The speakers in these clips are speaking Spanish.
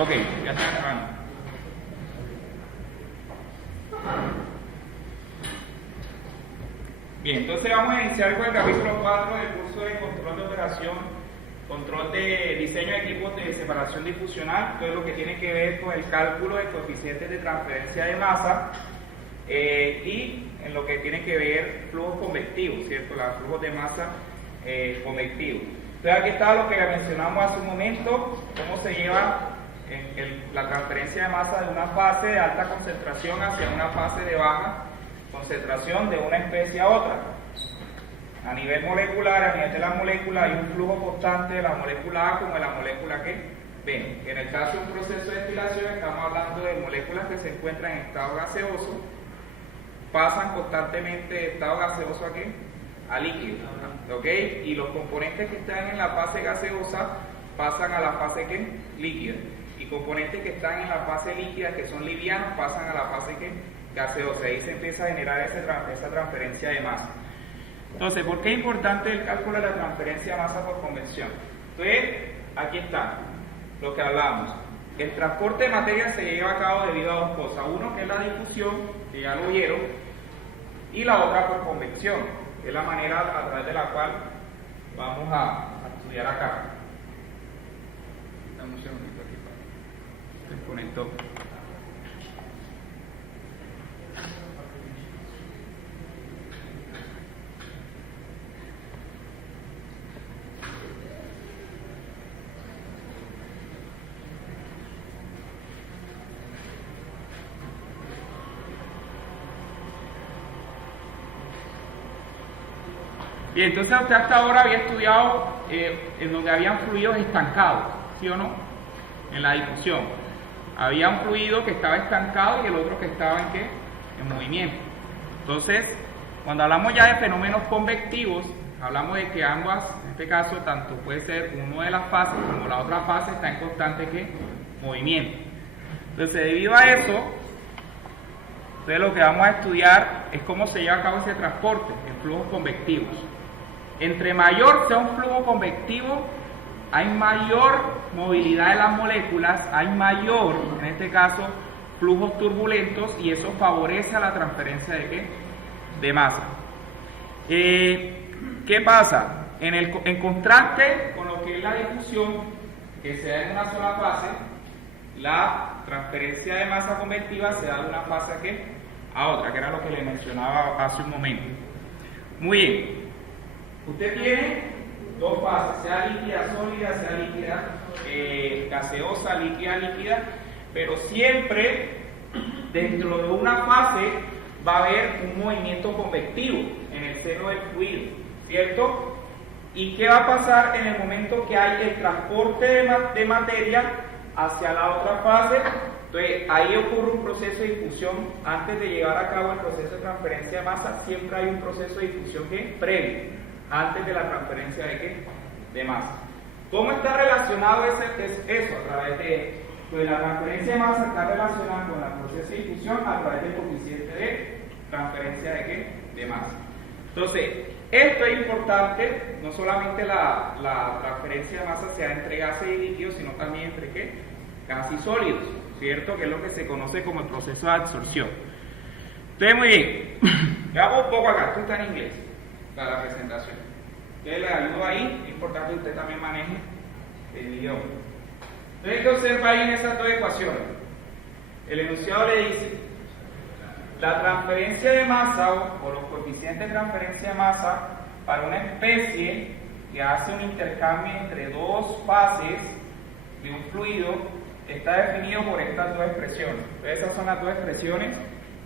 Ok, ya está grabando. Bien, entonces vamos a iniciar con el capítulo 4 del curso de control de operación, control de diseño de equipos de separación difusional, todo lo que tiene que ver con el cálculo de coeficientes de transferencia de masa y en lo que tiene que ver flujos convectivos, ¿cierto? Los flujos de masa convectivos. Entonces aquí está lo que mencionamos hace un momento, cómo se lleva la transferencia de masa de una fase de alta concentración hacia una fase de baja concentración de una especie a otra. A nivel molecular, a nivel de la molécula, hay un flujo constante de la molécula A como de la molécula B. En el caso de un proceso de destilación, estamos hablando de moléculas que se encuentran en estado gaseoso, pasan constantemente de estado gaseoso ¿a qué? A líquido. ¿Ok? Y los componentes que están en la fase gaseosa pasan a la fase ¿qué? Líquida. Y componentes que están en la fase líquida, que son livianos, pasan a la fase ¿qué? Gaseosa. Ahí se empieza a generar esa transferencia de masa. Entonces, ¿por qué es importante el cálculo de la transferencia de masa por convección? Entonces, aquí está lo que hablábamos. El transporte de materia se lleva a cabo debido a dos cosas. Uno, que es la difusión, que ya lo vieron, y la otra por convección, que es la manera a través de la cual vamos a estudiar acá. Dame un segundito aquí para desconectar. Y entonces usted hasta ahora había estudiado en donde habían fluidos estancados, ¿sí o no? En la difusión. Había un fluido que estaba estancado y el otro que estaba en ¿qué? En movimiento. Entonces, cuando hablamos ya de fenómenos convectivos, hablamos de que ambas, en este caso, tanto puede ser una de las fases como la otra fase está en constante ¿qué? Movimiento. Entonces, debido a eso, entonces lo que vamos a estudiar es cómo se lleva a cabo ese transporte en flujos convectivos. Entre mayor sea un flujo convectivo, hay mayor movilidad de las moléculas, hay mayor, en este caso, flujos turbulentos y eso favorece a la transferencia de ¿qué? De masa. ¿Qué pasa? En contraste con lo que es la difusión, que se da en una sola fase, la transferencia de masa convectiva se da de una fase ¿a qué? A otra, que era lo que le mencionaba hace un momento. Muy bien. Usted tiene dos fases, sea líquida sólida, sea líquida gaseosa, líquida, pero siempre dentro de una fase va a haber un movimiento convectivo en el seno del fluido, ¿cierto? ¿Y qué va a pasar en el momento que hay el transporte de materia hacia la otra fase? Entonces ahí ocurre un proceso de difusión. Antes de llevar a cabo el proceso de transferencia de masa, siempre hay un proceso de difusión que previo, antes de la transferencia de ¿qué? De masa. ¿Cómo está relacionado eso? A través de la transferencia de masa está relacionada con el proceso de difusión a través del coeficiente de transferencia de ¿qué? De masa. Entonces, esto es importante, no solamente la transferencia de masa sea entre gases y líquidos, sino también entre ¿qué? Gases y sólidos, ¿cierto? Que es lo que se conoce como el proceso de absorción. Entonces, muy bien, veamos un poco acá, esto está en inglés, para la presentación. Entonces, le ayudo ahí, es importante que usted también maneje el idioma. Entonces, ¿qué observa ahí en esas dos ecuaciones? El enunciado le dice, la transferencia de masa o los coeficientes de transferencia de masa para una especie que hace un intercambio entre dos fases de un fluido está definido por estas dos expresiones. Entonces, esas son las dos expresiones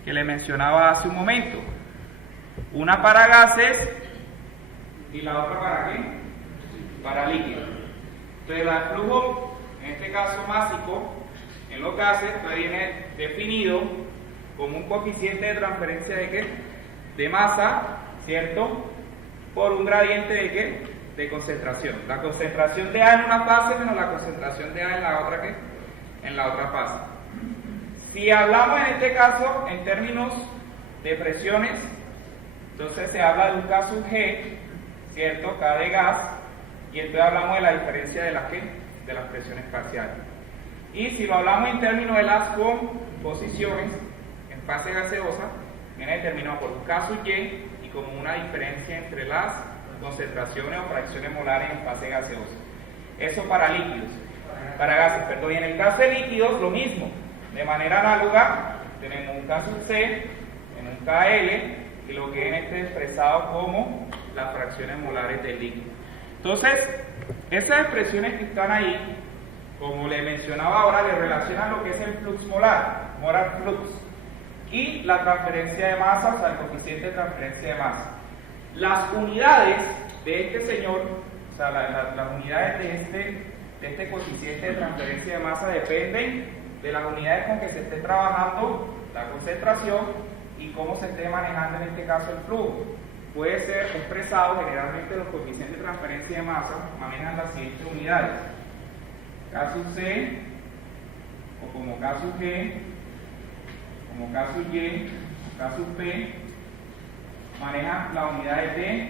que le mencionaba hace un momento. Una para gases y la otra para ¿qué? Para líquidos. Entonces, el flujo, en este caso másico, en los gases, viene definido como un coeficiente de transferencia de ¿qué? De masa, ¿cierto? Por un gradiente de ¿qué? De concentración. La concentración de A en una fase menos la concentración de A en la otra ¿qué? En la otra fase. Si hablamos en este caso en términos de presiones, entonces se habla de un caso G, ¿cierto? K de gas, y entonces hablamos de la diferencia de las ¿qué? De las presiones parciales. Y si lo hablamos en términos de las composiciones en fase gaseosa, viene determinado por un caso Y y como una diferencia entre las concentraciones o fracciones molares en fase gaseosa. Eso para líquidos, para gases, perdón. Y en el caso de líquidos, lo mismo. De manera análoga, tenemos un caso C en un KL y lo que viene expresado como las fracciones molares del líquido. Entonces, esas expresiones que están ahí, como le mencionaba ahora, le relacionan lo que es el flux molar, molar flux, y la transferencia de masa, o sea, el coeficiente de transferencia de masa. Las unidades de este señor, o sea, las unidades de este coeficiente de transferencia de masa dependen de las unidades con que se esté trabajando la concentración y cómo se esté manejando en este caso el flujo. Puede ser expresado, generalmente los coeficientes de transferencia de masa manejan las siguientes unidades: caso C, o como caso G, como caso Y, caso P, manejan las unidades de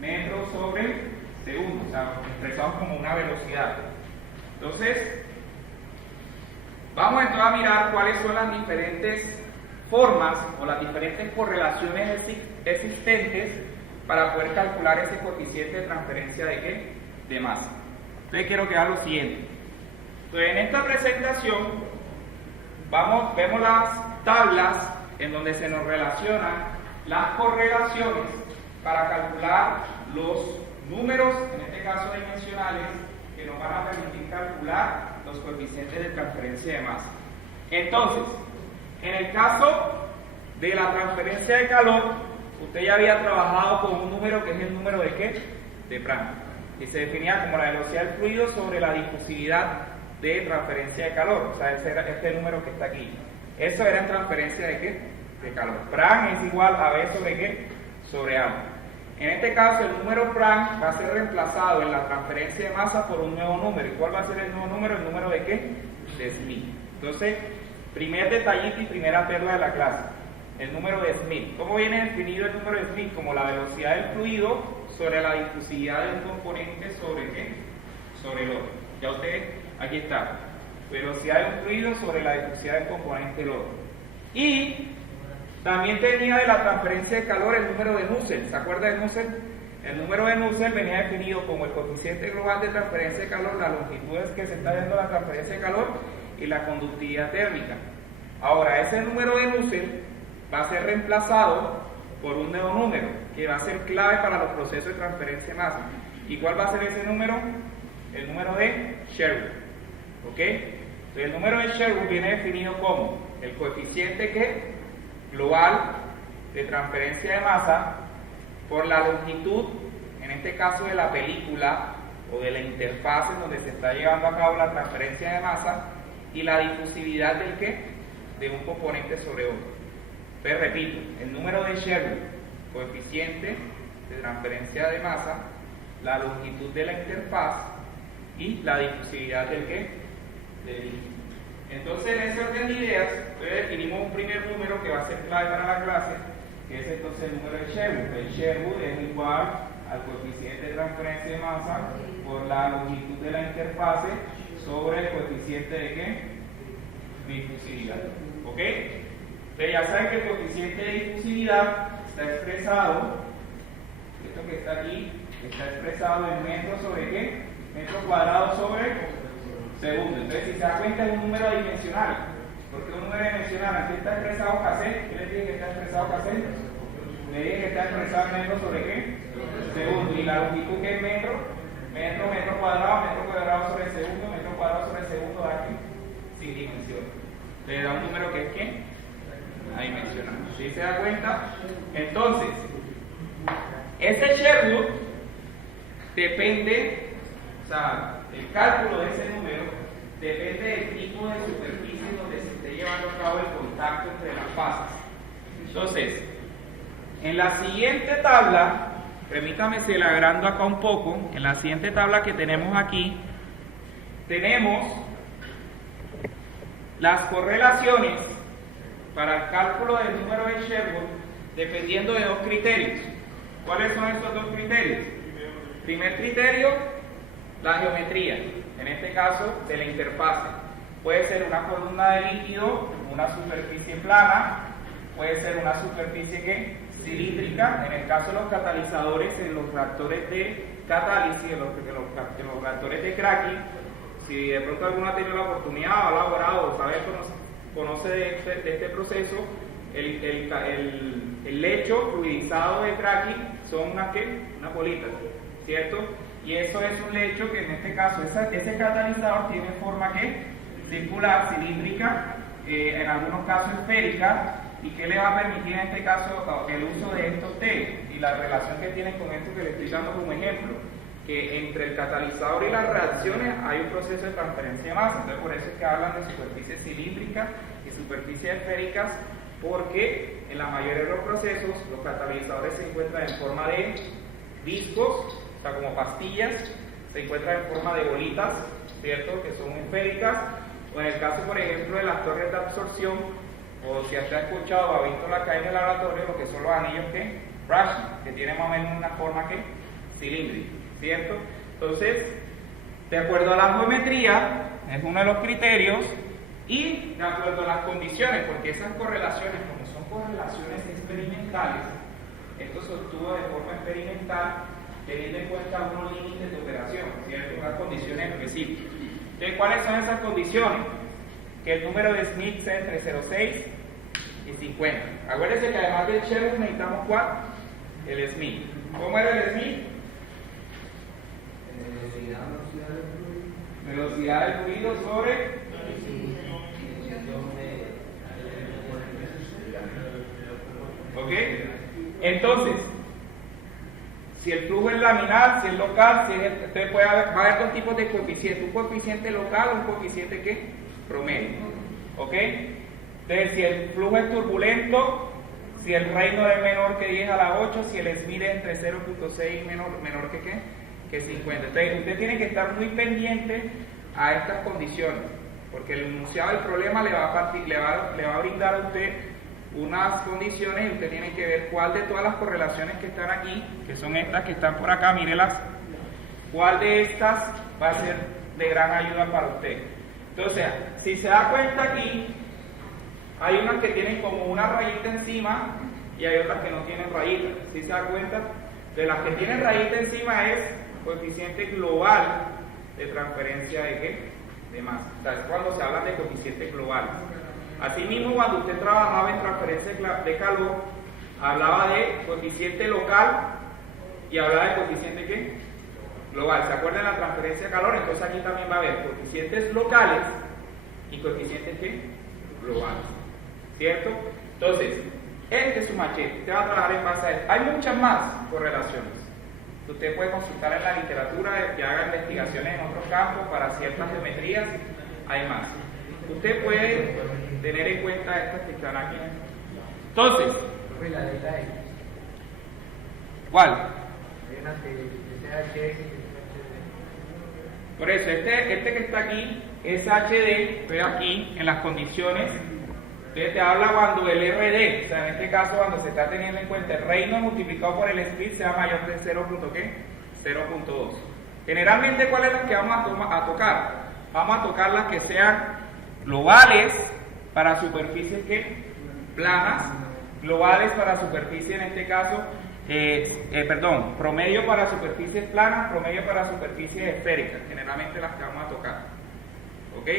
metros sobre segundo, o sea, expresados como una velocidad. Entonces, vamos entonces a mirar cuáles son las diferentes formas o las diferentes correlaciones existentes para poder calcular ese coeficiente de transferencia de ¿qué? De masa. Entonces quiero que haga lo siguiente. Entonces, en esta presentación vemos las tablas en donde se nos relacionan las correlaciones para calcular los números, en este caso dimensionales, que nos van a permitir calcular los coeficientes de transferencia de masa. Entonces, en el caso de la transferencia de calor, usted ya había trabajado con un número que es el número de ¿qué? De Planck, y se definía como la velocidad del fluido sobre la difusividad de transferencia de calor, o sea, ese era este número que está aquí. Eso era en transferencia de ¿qué? De calor. Planck es igual a V sobre ¿qué? Sobre A. En este caso, el número Planck va a ser reemplazado en la transferencia de masa por un nuevo número. ¿Y cuál va a ser el nuevo número? El número de ¿qué? De Smith. Entonces, primer detallito y primera perla de la clase, el número de Smith. ¿Cómo viene definido el número de Smith? Como la velocidad del fluido sobre la difusividad de un componente sobre ¿qué? Sobre el otro. Ya usted, aquí está. Velocidad de un fluido sobre la difusividad del componente del otro. Y también tenía de la transferencia de calor el número de Nusselt. ¿Se acuerda de Nusselt? El número de Nusselt venía definido como el coeficiente global de transferencia de calor, las longitudes que se está viendo la transferencia de calor y la conductividad térmica. Ahora, ese número de Nusselt va a ser reemplazado por un nuevo número que va a ser clave para los procesos de transferencia de masa. ¿Y cuál va a ser ese número? El número de Sherwood. ¿Ok? Entonces, el número de Sherwood viene definido como el coeficiente que global de transferencia de masa por la longitud, en este caso de la película o de la interfaz en donde se está llevando a cabo la transferencia de masa, y la difusividad del ¿qué? De un componente sobre otro. Entonces repito, el número de Sherwood, coeficiente de transferencia de masa, la longitud de la interfaz y la difusividad del ¿qué? Del líquido. Entonces, en ese orden de ideas, definimos un primer número que va a ser clave para la clase, que es entonces el número de Sherwood. El Sherwood es igual al coeficiente de transferencia de masa por la longitud de la interfase sobre el coeficiente de ¿qué? Difusividad. ¿Ok? Entonces ya saben que el coeficiente de difusividad está expresado, esto que está aquí, está expresado en metros sobre ¿qué? Metro cuadrado sobre segundo. Entonces, si se da cuenta, es un número adimensional. ¿Por qué un número adimensional? Aquí está expresado Kc. ¿Qué les dije que está expresado Kc? Le dije que está expresado en metro sobre ¿qué? Segundo. Y la longitud que es metro cuadrado sobre segundo, metro cuadrado sobre segundo da aquí sin dimensión. Le da un número que es ¿qué? Adimensional. ¿Sí se da cuenta? Entonces, este Sherwood depende, o sea, el cálculo de ese número depende del tipo de superficie donde se esté llevando a cabo el contacto entre las fases. Entonces, en la siguiente tabla, permítame se la agrando acá un poco, en la siguiente tabla que tenemos aquí, tenemos las correlaciones para el cálculo del número de Sherwood dependiendo de dos criterios. ¿Cuáles son estos dos criterios? Primer criterio, la geometría, en este caso de la interfase. puede ser una columna de líquido, una superficie plana, puede ser una superficie que cilíndrica. En el caso de los catalizadores, en los reactores de catálisis, en los reactores de cracking, si de pronto alguno ha tenido la oportunidad, ha elaborado o conoce de este proceso, el lecho fluidizado de cracking son unas bolitas, ¿cierto? Y eso es un lecho que en este caso, ese catalizador tiene forma circular, cilíndrica, en algunos casos esférica, y que le va a permitir en este caso el uso de estos T y la relación que tienen con esto que le estoy dando como ejemplo, que entre el catalizador y las reacciones hay un proceso de transferencia de masa. Entonces por eso es que hablan de superficies cilíndricas y superficies esféricas, porque en la mayoría de los procesos los catalizadores se encuentran en forma de discos, o sea, como pastillas, se encuentran en forma de bolitas, ¿cierto?, que son esféricas, o en el caso, por ejemplo, de las torres de absorción, o si se ha escuchado o ha visto la calle en el laboratorio, lo que son los anillos Rashi, que tienen más o menos una forma cilíndrica, ¿cierto? Entonces, de acuerdo a la geometría, es uno de los criterios, y de acuerdo a las condiciones, porque esas correlaciones, como son correlaciones experimentales, esto se obtuvo de forma experimental, teniendo en cuenta unos límites de operación, ¿cierto?, unas condiciones específicas. Entonces, ¿cuáles son esas condiciones? Que el número de Smith sea entre 0,6 y 50. Acuérdense que además del Sherwood necesitamos ¿cuál? El Smith. ¿Cómo era el Smith? Velocidad del fluido sobre ¿ok? Entonces, si el flujo es laminar, si es local, entonces va a haber dos tipos de coeficientes, un coeficiente local o un coeficiente promedio, ¿ok? Entonces, si el flujo es turbulento, si el reino es menor que 10 a la 8, si el Smith es entre 0.6 menor que 50. Entonces, usted tiene que estar muy pendiente a estas condiciones, porque el enunciado del problema le va a brindar a usted unas condiciones y usted tiene que ver cuál de todas las correlaciones que están aquí, que son estas que están por acá, mírelas, cuál de estas va a ser de gran ayuda para usted. Entonces, si se da cuenta aquí, hay unas que tienen como una rayita encima y hay otras que no tienen rayita. Si se da cuenta, de las que tienen rayita encima es coeficiente global de transferencia de masa. O sea, es cuando se habla de coeficiente global. Asimismo, cuando usted trabajaba en transferencia de calor, hablaba de coeficiente local y hablaba de coeficiente global. ¿Se acuerdan de la transferencia de calor? Entonces aquí también va a haber coeficientes locales y coeficientes globales, ¿cierto? Entonces, este es su machete. Usted va a trabajar en base a esto. Hay muchas más correlaciones. Usted puede consultar en la literatura, que haga investigaciones en otros campos para ciertas geometrías. Hay más. Usted puede tener en cuenta estas que están aquí. Entonces, ¿cuál? Por eso, este que está aquí es HD, ve aquí en las condiciones. Entonces te habla cuando el RD, o sea, en este caso cuando se está teniendo en cuenta el reino multiplicado por el speed sea mayor de 0.2. Generalmente, ¿cuáles son las que vamos a tocar? Vamos a tocar las que sean globales para superficies planas, globales para superficies en este caso, promedio para superficies planas, promedio para superficies esféricas, generalmente las que vamos a tocar, ¿ok?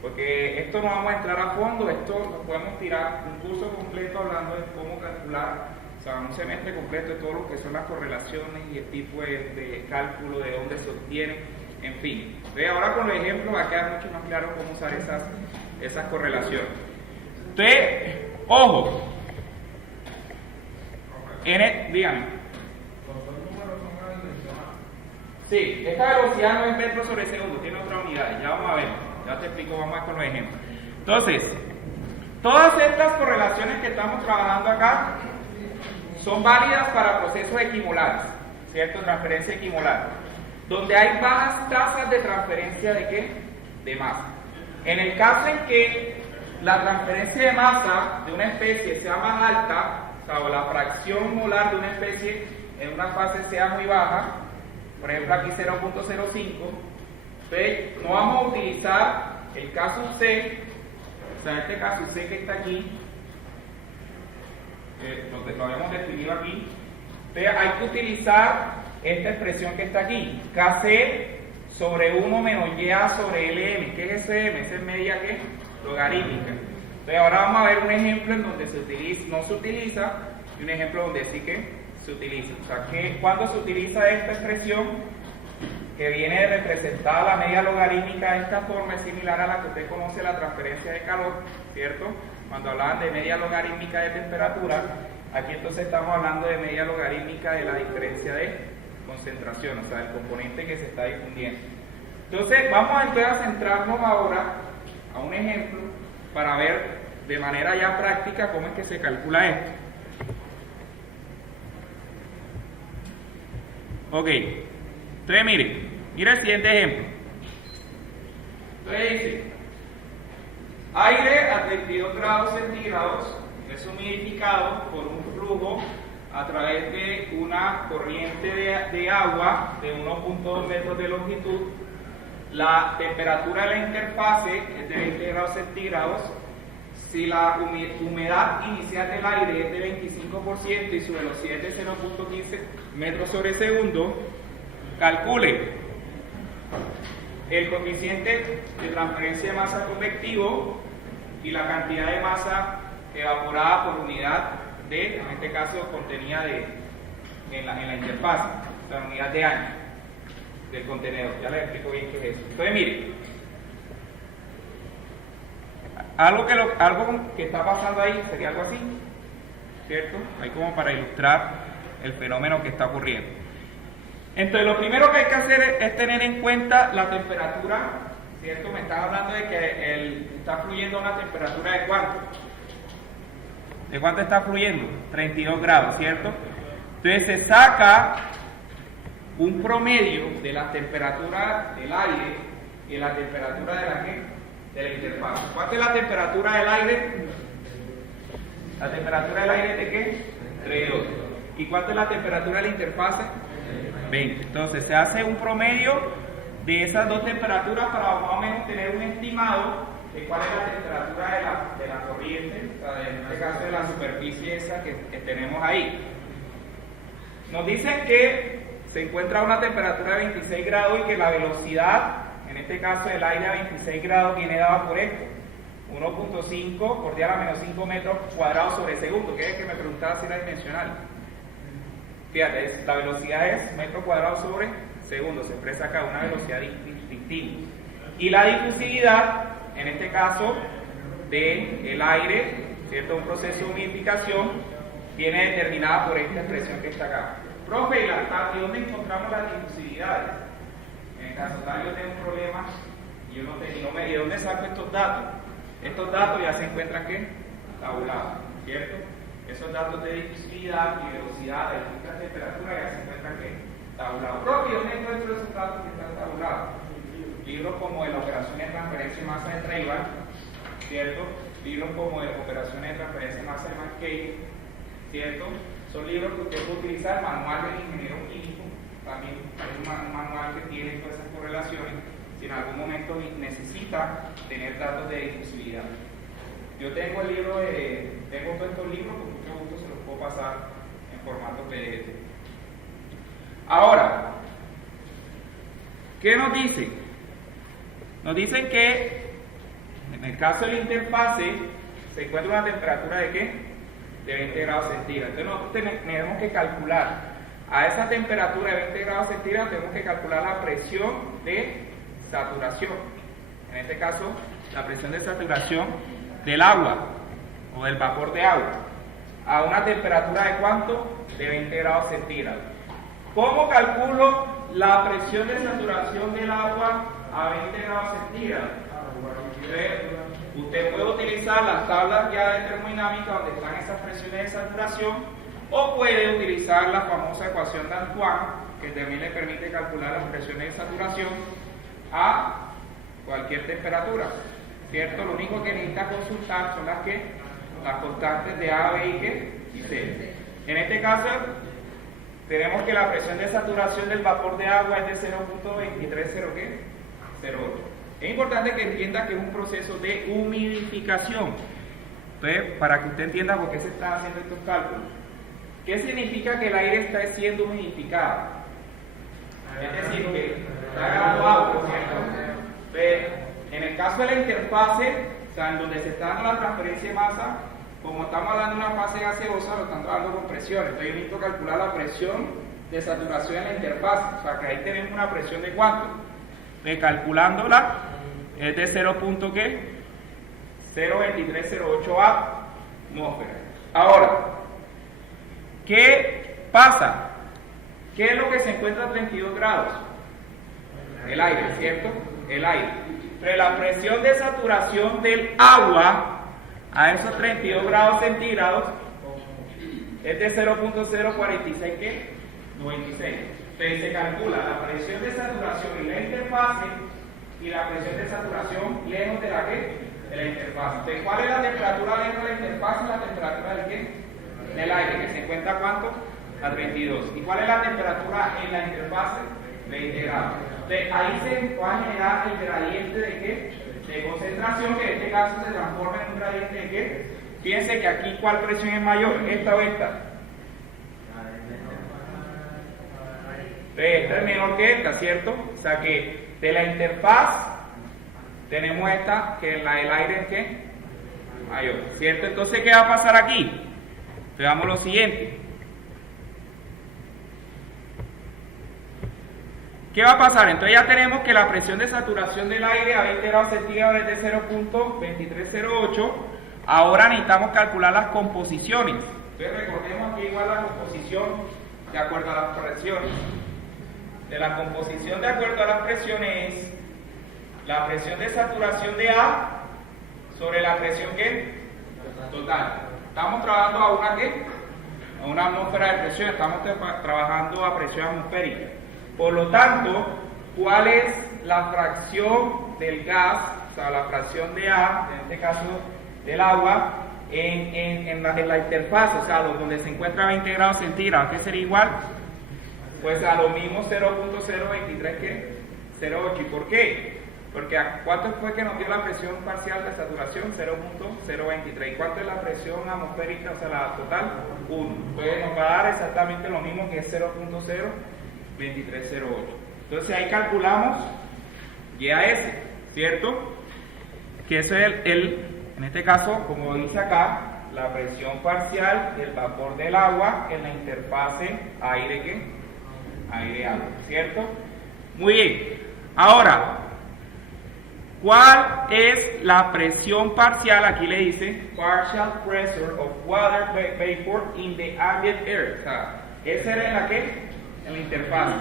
Porque esto no vamos a entrar a fondo, esto lo podemos tirar un curso completo hablando de cómo calcular, o sea, un semestre completo de todo lo que son las correlaciones y el tipo de cálculo, de dónde se obtiene, en fin. Entonces, ahora con los ejemplos va a quedar mucho más claro cómo usar esas correlaciones. Entonces, ojo, dígame. Sí, esta velocidad no es metros sobre segundo, tiene otra unidad, ya vamos a ver, ya te explico, vamos a ver con los ejemplos. Entonces, todas estas correlaciones que estamos trabajando acá son válidas para procesos equimolares, ¿cierto? Transferencia equimolar, donde hay bajas tasas de transferencia de masa. En el caso en que la transferencia de masa de una especie sea más alta, o la fracción molar de una especie en una fase sea muy baja, por ejemplo aquí 0.05, no vamos a utilizar el caso C, o sea, este caso C que está aquí, lo habíamos definido aquí, entonces hay que utilizar esta expresión que está aquí, KC sobre 1 menos YA sobre LM. ¿Qué es SM? Esa es media ¿qué? Logarítmica. Entonces ahora vamos a ver un ejemplo en donde no se utiliza y un ejemplo donde sí que se utiliza. O sea, cuando se utiliza esta expresión que viene representada la media logarítmica de esta forma, es similar a la que usted conoce, la transferencia de calor, ¿cierto? Cuando hablaban de media logarítmica de temperatura, aquí entonces estamos hablando de media logarítmica de la diferencia de concentración, o sea, el componente que se está difundiendo. Entonces, vamos entonces a centrarnos ahora a un ejemplo para ver de manera ya práctica cómo es que se calcula esto. Ok, entonces mire el siguiente ejemplo. Entonces dice, aire a 32 grados centígrados es humidificado por un flujo a través de una corriente de agua de 1.2 metros de longitud. La temperatura de la interfase es de 20 grados centígrados. Si la humedad inicial del aire es de 25% y su velocidad es de 0.15 metros sobre segundo, calcule el coeficiente de transferencia de masa convectivo y la cantidad de masa evaporada por unidad de, en este caso, contenida en la interfaz, o sea, unidad de año del contenedor. Ya les explico bien qué es eso. Entonces, mire, algo que está pasando ahí sería algo así, ¿cierto? Ahí como para ilustrar el fenómeno que está ocurriendo. Entonces, lo primero que hay que hacer es tener en cuenta la temperatura, ¿cierto? Me estaba hablando de que está fluyendo a una temperatura de ¿cuánto? ¿De cuánto está fluyendo? 32 grados, ¿cierto? Entonces se saca un promedio de la temperatura del aire y de la temperatura de la ¿qué? De la interfaz. ¿Cuánto es la temperatura del aire? ¿La temperatura del aire de qué? 32. ¿Y cuánto es la temperatura de la interfaz? 20. Entonces se hace un promedio de esas dos temperaturas para más o menos tener un estimado de cuál es la temperatura de la corriente, o sea, en este caso de la superficie esa que tenemos ahí. Nos dicen que se encuentra a una temperatura de 26 grados y que la velocidad, en este caso del aire a 26 grados, viene dada por esto, 1.5 por 10 a la menos 5 metros cuadrados sobre segundo, que es que me preguntaba si era dimensional. Fíjate, la velocidad es metro cuadrado sobre segundo, se expresa acá una velocidad distinta. Y la difusividad, en este caso, del aire, ¿cierto? Un proceso de humidificación, viene determinada por esta expresión que está acá. Profe, ¿y dónde encontramos las difusividades? En el caso tal, yo tengo un problema y ¿de dónde saco estos datos? Estos datos ya se encuentran ¿qué? Tabulados, ¿cierto? Esos datos de difusividad y velocidad de distintas temperaturas ya se encuentran ¿qué? Tabulados. Profe, ¿dónde encuentro esos datos que están tabulados? Libros como de la operación de transferencia de masa de Treiber, ¿cierto? Libros como de operaciones de transferencia de masa de McKay, ¿cierto? Son libros que usted puede utilizar, manual del ingeniero químico, también hay un manual que tiene todas esas correlaciones, si en algún momento necesita tener datos de difusividad. Yo tengo tengo todos estos libros, con mucho gusto se los puedo pasar en formato PDF. Ahora, ¿qué nos dicen? Nos dicen que en el caso de la interfase se encuentra una temperatura de ¿qué? De 20 grados centígrados. Entonces nosotros tenemos que calcular a esa temperatura de 20 grados centígrados, tenemos que calcular la presión de saturación. En este caso, la presión de saturación del agua o del vapor de agua a una temperatura de ¿cuánto? De 20 grados centígrados. ¿Cómo calculo la presión de saturación del agua a 20 grados centígrados? Usted puede utilizar las tablas ya de termodinámica donde están esas presiones de saturación, o puede utilizar la famosa ecuación de Antoine, que también le permite calcular las presiones de saturación a cualquier temperatura, ¿cierto? Lo único que necesita consultar son las constantes de A, B y C. En este caso, tenemos que la presión de saturación del vapor de agua es de 0.2308. Es importante que entienda que es un proceso de humidificación. Entonces, para que usted entienda por qué se están haciendo estos cálculos. ¿Qué significa que el aire está siendo humidificado? Es decir, que está agarrando agua, ¿cierto? Entonces, en el caso de la interfase, o sea, en donde se está dando la transferencia de masa, como estamos hablando de una fase gaseosa, lo están dando con presión. Entonces yo necesito calcular la presión de saturación en la interfase. O sea, que ahí tenemos una presión de ¿cuánto? Calculándola es de 0.02308 atmósferas. Ahora, ¿qué pasa? ¿Qué es lo que se encuentra a 32 grados? El aire, ¿cierto? El aire. Pero la presión de saturación del agua a esos 32 grados centígrados es de 0.046, ¿qué? 96. Entonces se calcula la presión de saturación en la interfase y la presión de saturación lejos de la ¿qué? De la interfase. Entonces, ¿cuál es la temperatura lejos de la interfase? La temperatura del ¿qué? Del aire, que se encuentra ¿a cuánto? A 32. ¿Y cuál es la temperatura en la interfase? 20 grados. Entonces, ahí se va a generar el gradiente de ¿qué? De concentración, que en este caso se transforma en un gradiente de ¿qué? Fíjense que aquí, ¿cuál presión es mayor? ¿Esta o esta? Esta es menor que esta, ¿cierto? O sea que de la interfaz tenemos esta, que la del aire es ¿qué? Mayor, ¿cierto? Entonces, ¿qué va a pasar aquí? Veamos lo siguiente. ¿Qué va a pasar? Entonces ya tenemos que la presión de saturación del aire a 20 grados centígrados es de 0.2308. Ahora necesitamos calcular las composiciones. Entonces recordemos que igual la composición de acuerdo a las presiones. De la composición de acuerdo a las presiones es la presión de saturación de A sobre la presión ¿qué? Total. Estamos trabajando a una ¿qué? A una atmósfera de presión. Estamos trabajando a presión atmosférica. Por lo tanto, ¿cuál es la fracción del gas, o sea, la fracción de A, en este caso del agua, en la interfaz, o sea, donde se encuentra a 20 grados centígrados? ¿Qué sería igual? Pues a lo mismo 0.023 que 0.8. ¿Y por qué? Porque ¿cuánto fue que nos dio la presión parcial de saturación? 0.023. ¿Y cuánto es la presión atmosférica, o sea, la total? 1. Pues nos va a dar exactamente lo mismo que es 0.02308. Entonces ahí calculamos GAS, ¿cierto? Que eso es en este caso, como dice acá, la presión parcial del vapor del agua en la interfase aire-agua, ¿cierto? Muy bien. Ahora, ¿cuál es la presión parcial? Aquí le dice partial pressure of water vapor in the ambient air. O sea, ¿esa era en la qué? En la interfaz.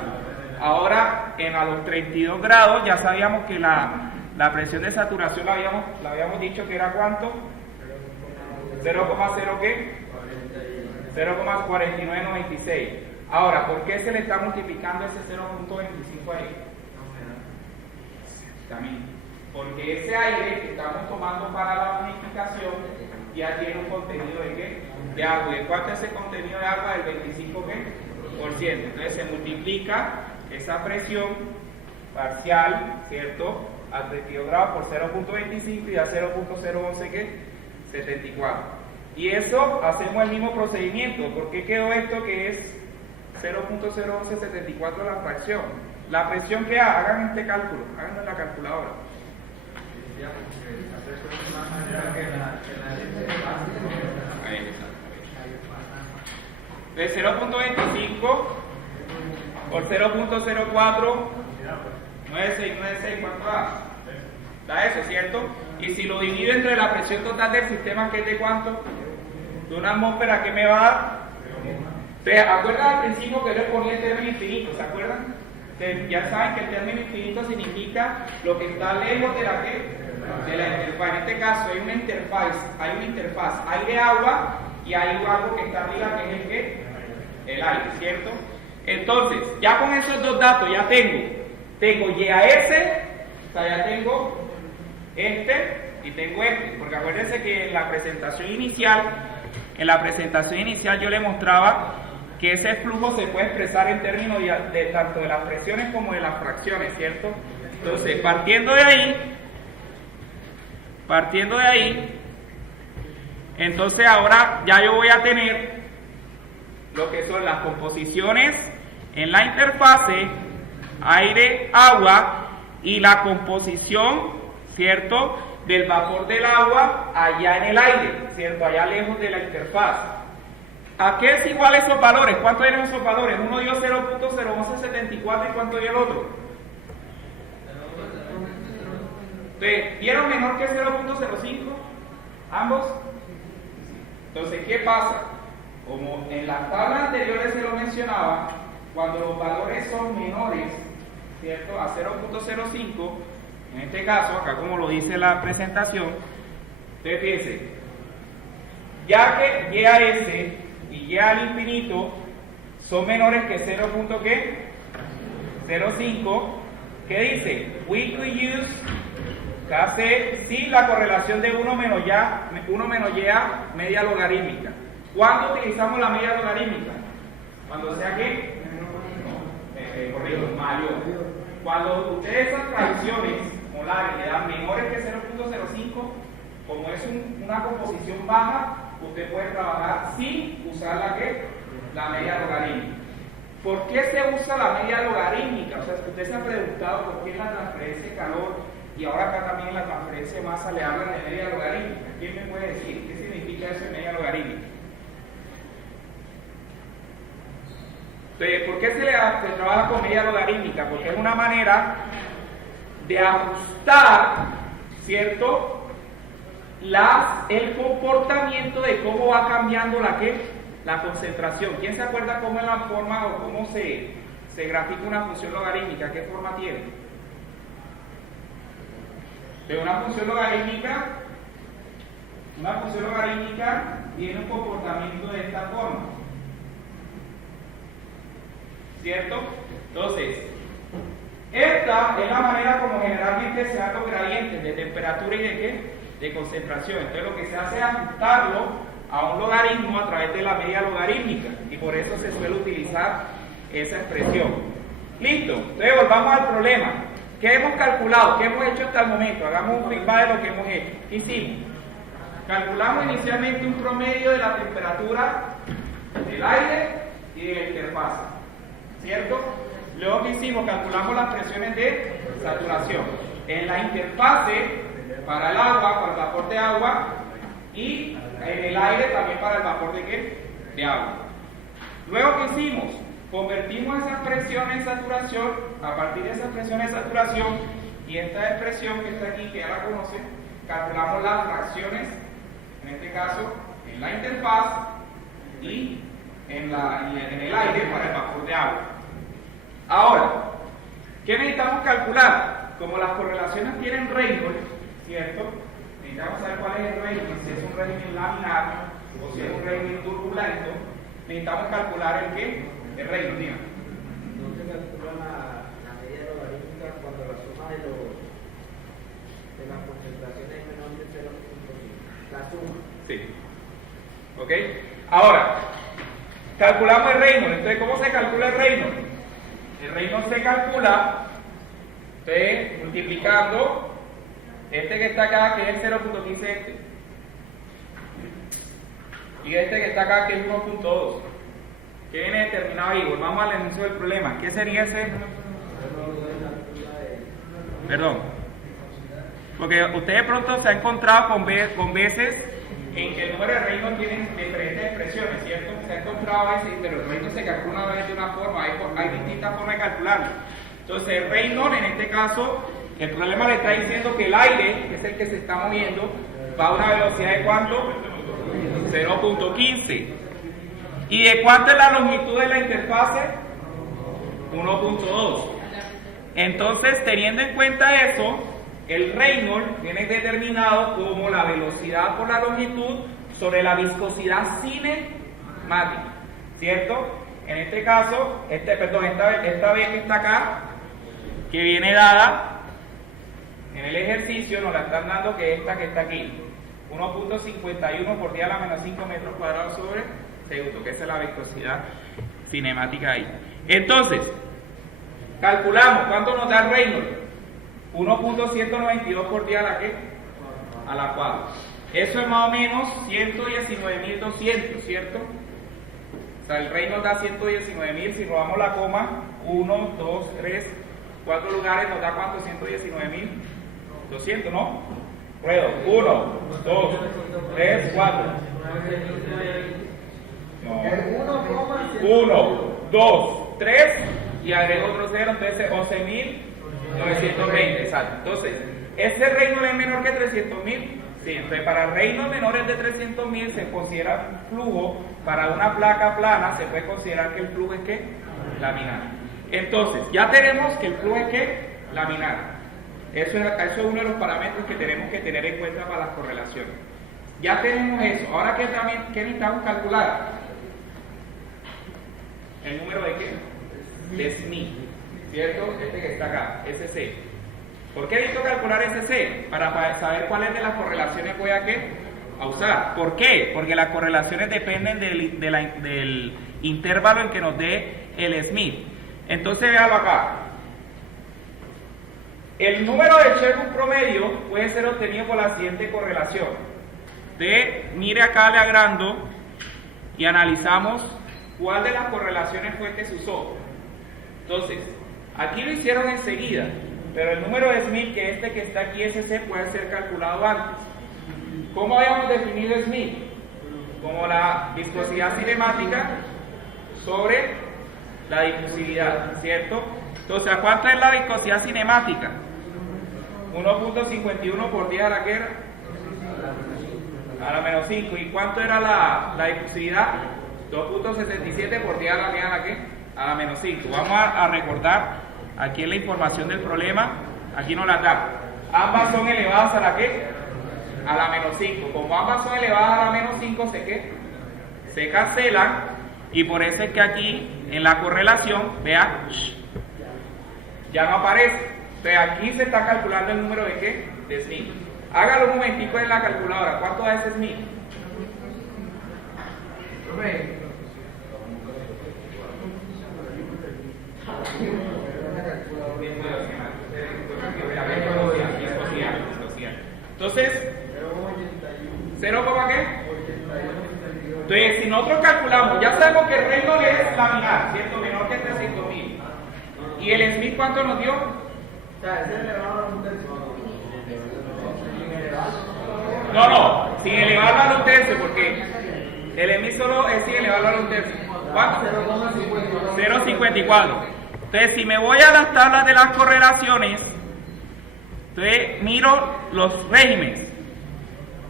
Ahora, a los 32 grados, ya sabíamos que la presión de saturación la habíamos dicho que era ¿cuánto? 0,0 ¿qué? 0,4996. Ahora, ¿por qué se le está multiplicando ese 0.25 ahí? También. Porque ese aire que estamos tomando para la humidificación ya tiene un contenido de ¿qué? De agua. ¿Y cuánto es ese contenido de agua? Del 25 ¿qué? %. Entonces se multiplica esa presión parcial, ¿cierto? A 32 grados por 0.25 y a 0.011 ¿qué? 74. Y eso hacemos el mismo procedimiento. ¿Por qué quedó esto que es 0.01174 la fracción? La presión que hagan este cálculo, háganlo en la calculadora. De 0.25 por 0.04 9696, ¿cuánto da? Da eso, ¿cierto? Y si lo divido entre la presión total del sistema, que es de cuánto? De una atmósfera, ¿qué me va a dar? ¿Se acuerdan al principio que les ponía el término infinito? ¿Se acuerdan? Ya saben que el término infinito significa lo que está lejos de la ¿qué? De la interfaz. En este caso hay una interfaz, aire-agua, y hay algo que está arriba que es el ¿qué? El aire, ¿cierto? Entonces, ya con esos dos datos ya tengo YAS, o sea, ya tengo este y tengo este, porque acuérdense que en la presentación inicial yo le mostraba que ese flujo se puede expresar en términos de tanto de las presiones como de las fracciones, ¿cierto? Entonces, partiendo de ahí, entonces ahora ya yo voy a tener lo que son las composiciones en la interfase aire-agua y la composición, ¿cierto?, del vapor del agua allá en el aire, ¿cierto?, allá lejos de la interfaz. ¿A qué es igual esos valores? ¿Cuánto dieron esos valores? Uno dio 0.01174 y ¿cuánto dio el otro? Entonces, ¿dieron menor que 0.05? ¿Ambos? Entonces, ¿qué pasa? Como en las tablas anteriores se lo mencionaba, cuando los valores son menores, ¿cierto?, a 0.05, en este caso, acá como lo dice la presentación, ustedes fíjense, ya que y a s y y al infinito son menores que 0.05, ¿qué dice? We could use KC sin la correlación de 1 menos y a media logarítmica. ¿Cuándo utilizamos la media logarítmica? Cuando sea que mayor. Cuando ustedes esas fracciones molares le dan menores que 0.05, como es una composición baja, usted puede trabajar sin usar la media logarítmica. ¿Por qué se usa la media logarítmica? O sea, usted se ha preguntado por qué en la transferencia de calor y ahora acá también en la transferencia de masa le hablan de media logarítmica. ¿Quién me puede decir qué significa eso de media logarítmica? Entonces, ¿por qué se trabaja con media logarítmica? Porque es una manera de ajustar, ¿cierto?, el comportamiento de cómo va cambiando la concentración. ¿Quién se acuerda cómo es la forma o cómo se grafica una función logarítmica? ¿Qué forma tiene? De una función logarítmica tiene un comportamiento de esta forma, ¿cierto? Entonces, esta es la manera como generalmente se dan los gradientes de temperatura y de concentración. Entonces lo que se hace es ajustarlo a un logaritmo a través de la media logarítmica y por eso se suele utilizar esa expresión. Listo, entonces volvamos al problema. ¿Qué hemos calculado? ¿Qué hemos hecho hasta el momento? Hagamos un feedback de lo que hemos hecho. ¿Qué hicimos? Calculamos inicialmente un promedio de la temperatura del aire y de la interfaz, ¿cierto? Luego, ¿qué hicimos? Calculamos las presiones de saturación en la interfase para el agua, para el vapor de agua, y en el aire también para el vapor de agua. Luego, ¿qué hicimos? Convertimos esas presiones en saturación. A partir de esas presiones de saturación y esta expresión que está aquí, que ya la conocen, calculamos las fracciones, en este caso, en la interfaz y en el aire para el vapor de agua. Ahora, ¿qué necesitamos calcular? Como las correlaciones tienen Reynolds, ¿cierto? Necesitamos saber cuál es el régimen, si es un régimen laminar o si es un régimen turbulento. Necesitamos calcular el qué, el Reynolds, dígame. No se calcula la media logarítmica cuando la suma de las concentraciones es menor de 0.5. La suma. Sí. ¿Ok? Ahora, calculamos el Reynolds. Entonces, ¿cómo se calcula el Reynolds? El Reynolds se calcula multiplicando este que está acá, que es 0.15 y este que está acá, que es 1.2, que viene determinado ahí. Volvamos al inicio del problema. ¿Qué sería ese? Perdón. Porque usted de pronto se ha encontrado con veces en que el número de Reynolds tiene diferentes expresiones, ¿cierto? Se ha encontrado a veces, pero el Reynolds se calcula a veces de una forma, hay distintas formas de calcularlo. Entonces, el Reynolds, en este caso, el problema le está diciendo que el aire, que es el que se está moviendo, va a una velocidad de ¿cuánto? 0.15. ¿Y de cuánto es la longitud de la interfase? 1.2. Entonces, teniendo en cuenta eso, el Reynolds viene determinado como la velocidad por la longitud sobre la viscosidad cinemática, ¿cierto? En este caso, esta vez que está acá, que viene dada en el ejercicio, nos la están dando que esta que está aquí, 1.51 por 10 a la menos 5 metros cuadrados sobre segundo, que esa es la viscosidad cinemática ahí. Entonces, calculamos cuánto nos da el Reynolds. 1.192 por día a la que a la 4. Eso es más o menos 119.200, ¿cierto? O sea, el Reynolds da 119.000. Si robamos la coma, 1, 2, 3, 4 lugares, nos da ¿cuánto? 119.200, ¿no? Ruedo. 1, 2, 3, 4. No. 1, 2, 3 y agrego otro 0, entonces 11.920, exacto. Entonces, ¿este Reynolds es menor que 300.000? Sí, entonces para Reynolds menores de 300.000 se considera flujo. Para una placa plana se puede considerar que el flujo es ¿qué? Laminar. Entonces, ya tenemos que el flujo es ¿qué? Laminar. Eso es uno de los parámetros que tenemos que tener en cuenta para las correlaciones. Ya tenemos eso. Ahora, ¿qué necesitamos calcular? ¿El número de qué? De Smith, ¿cierto? Este que está acá, SC. ¿Por qué necesito calcular SC? Para saber cuáles de las correlaciones voy a usar. ¿Por qué? Porque las correlaciones dependen del intervalo en que nos dé el Smith. Entonces, véalo acá. El número de Sherwood promedio puede ser obtenido por la siguiente correlación. Mire acá, le agrando y analizamos cuál de las correlaciones fue que se usó. Entonces, aquí lo hicieron enseguida, pero el número de Smith, que este que está aquí, SC, puede ser calculado antes. ¿Cómo habíamos definido Smith? Como la viscosidad cinemática sobre la difusividad, ¿cierto? Entonces, ¿a cuánto es la viscosidad cinemática? 1.51 por 10 a la ¿qué? A la menos 5. ¿Y cuánto era la difusividad? 2.77 por 10 a la ¿qué? A la menos 5. Vamos a recordar aquí en la información del problema, aquí nos la da. Ambas son elevadas a la ¿qué? A la menos 5. Como ambas son elevadas a la menos 5, se cancelan, y por eso es que aquí en la correlación, vea, ya no aparece. Entonces aquí se está calculando el número de ¿qué? De Smith. Hágalo un momentico en la calculadora. ¿Cuánto da ese Smith? Entonces, ¿0, qué? Entonces, si nosotros calculamos, ya sabemos que el Reynolds es laminar, ¿cierto? Menor que 300.000. ¿Y el Smith cuánto nos dio? No, sin elevarlo a un tercio, porque el Smith solo es sin elevarlo a un tercio. ¿Cuánto? 0.54. Entonces, si me voy a las tablas de las correlaciones, entonces miro los regímenes.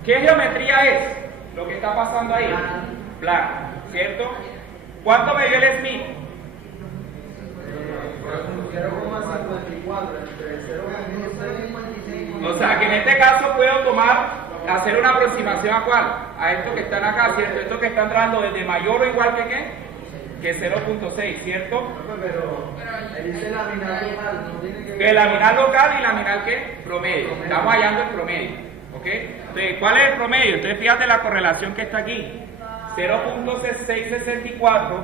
¿Qué geometría es lo que está pasando ahí? Plano, ¿cierto? ¿Cuánto me dio el Smith? 0.54. O sea que en este caso puedo hacer una aproximación a ¿cuál? A estos que están acá, ¿cierto? Estos que están entrando desde mayor o igual que ¿qué? Que 0.6, ¿cierto? Pero dice laminar local, no tiene que ver. De laminar local y laminar ¿qué? Promedio. Estamos hallando el promedio, ¿ok? Entonces, ¿cuál es el promedio? Entonces, fíjate la correlación que está aquí. 0.664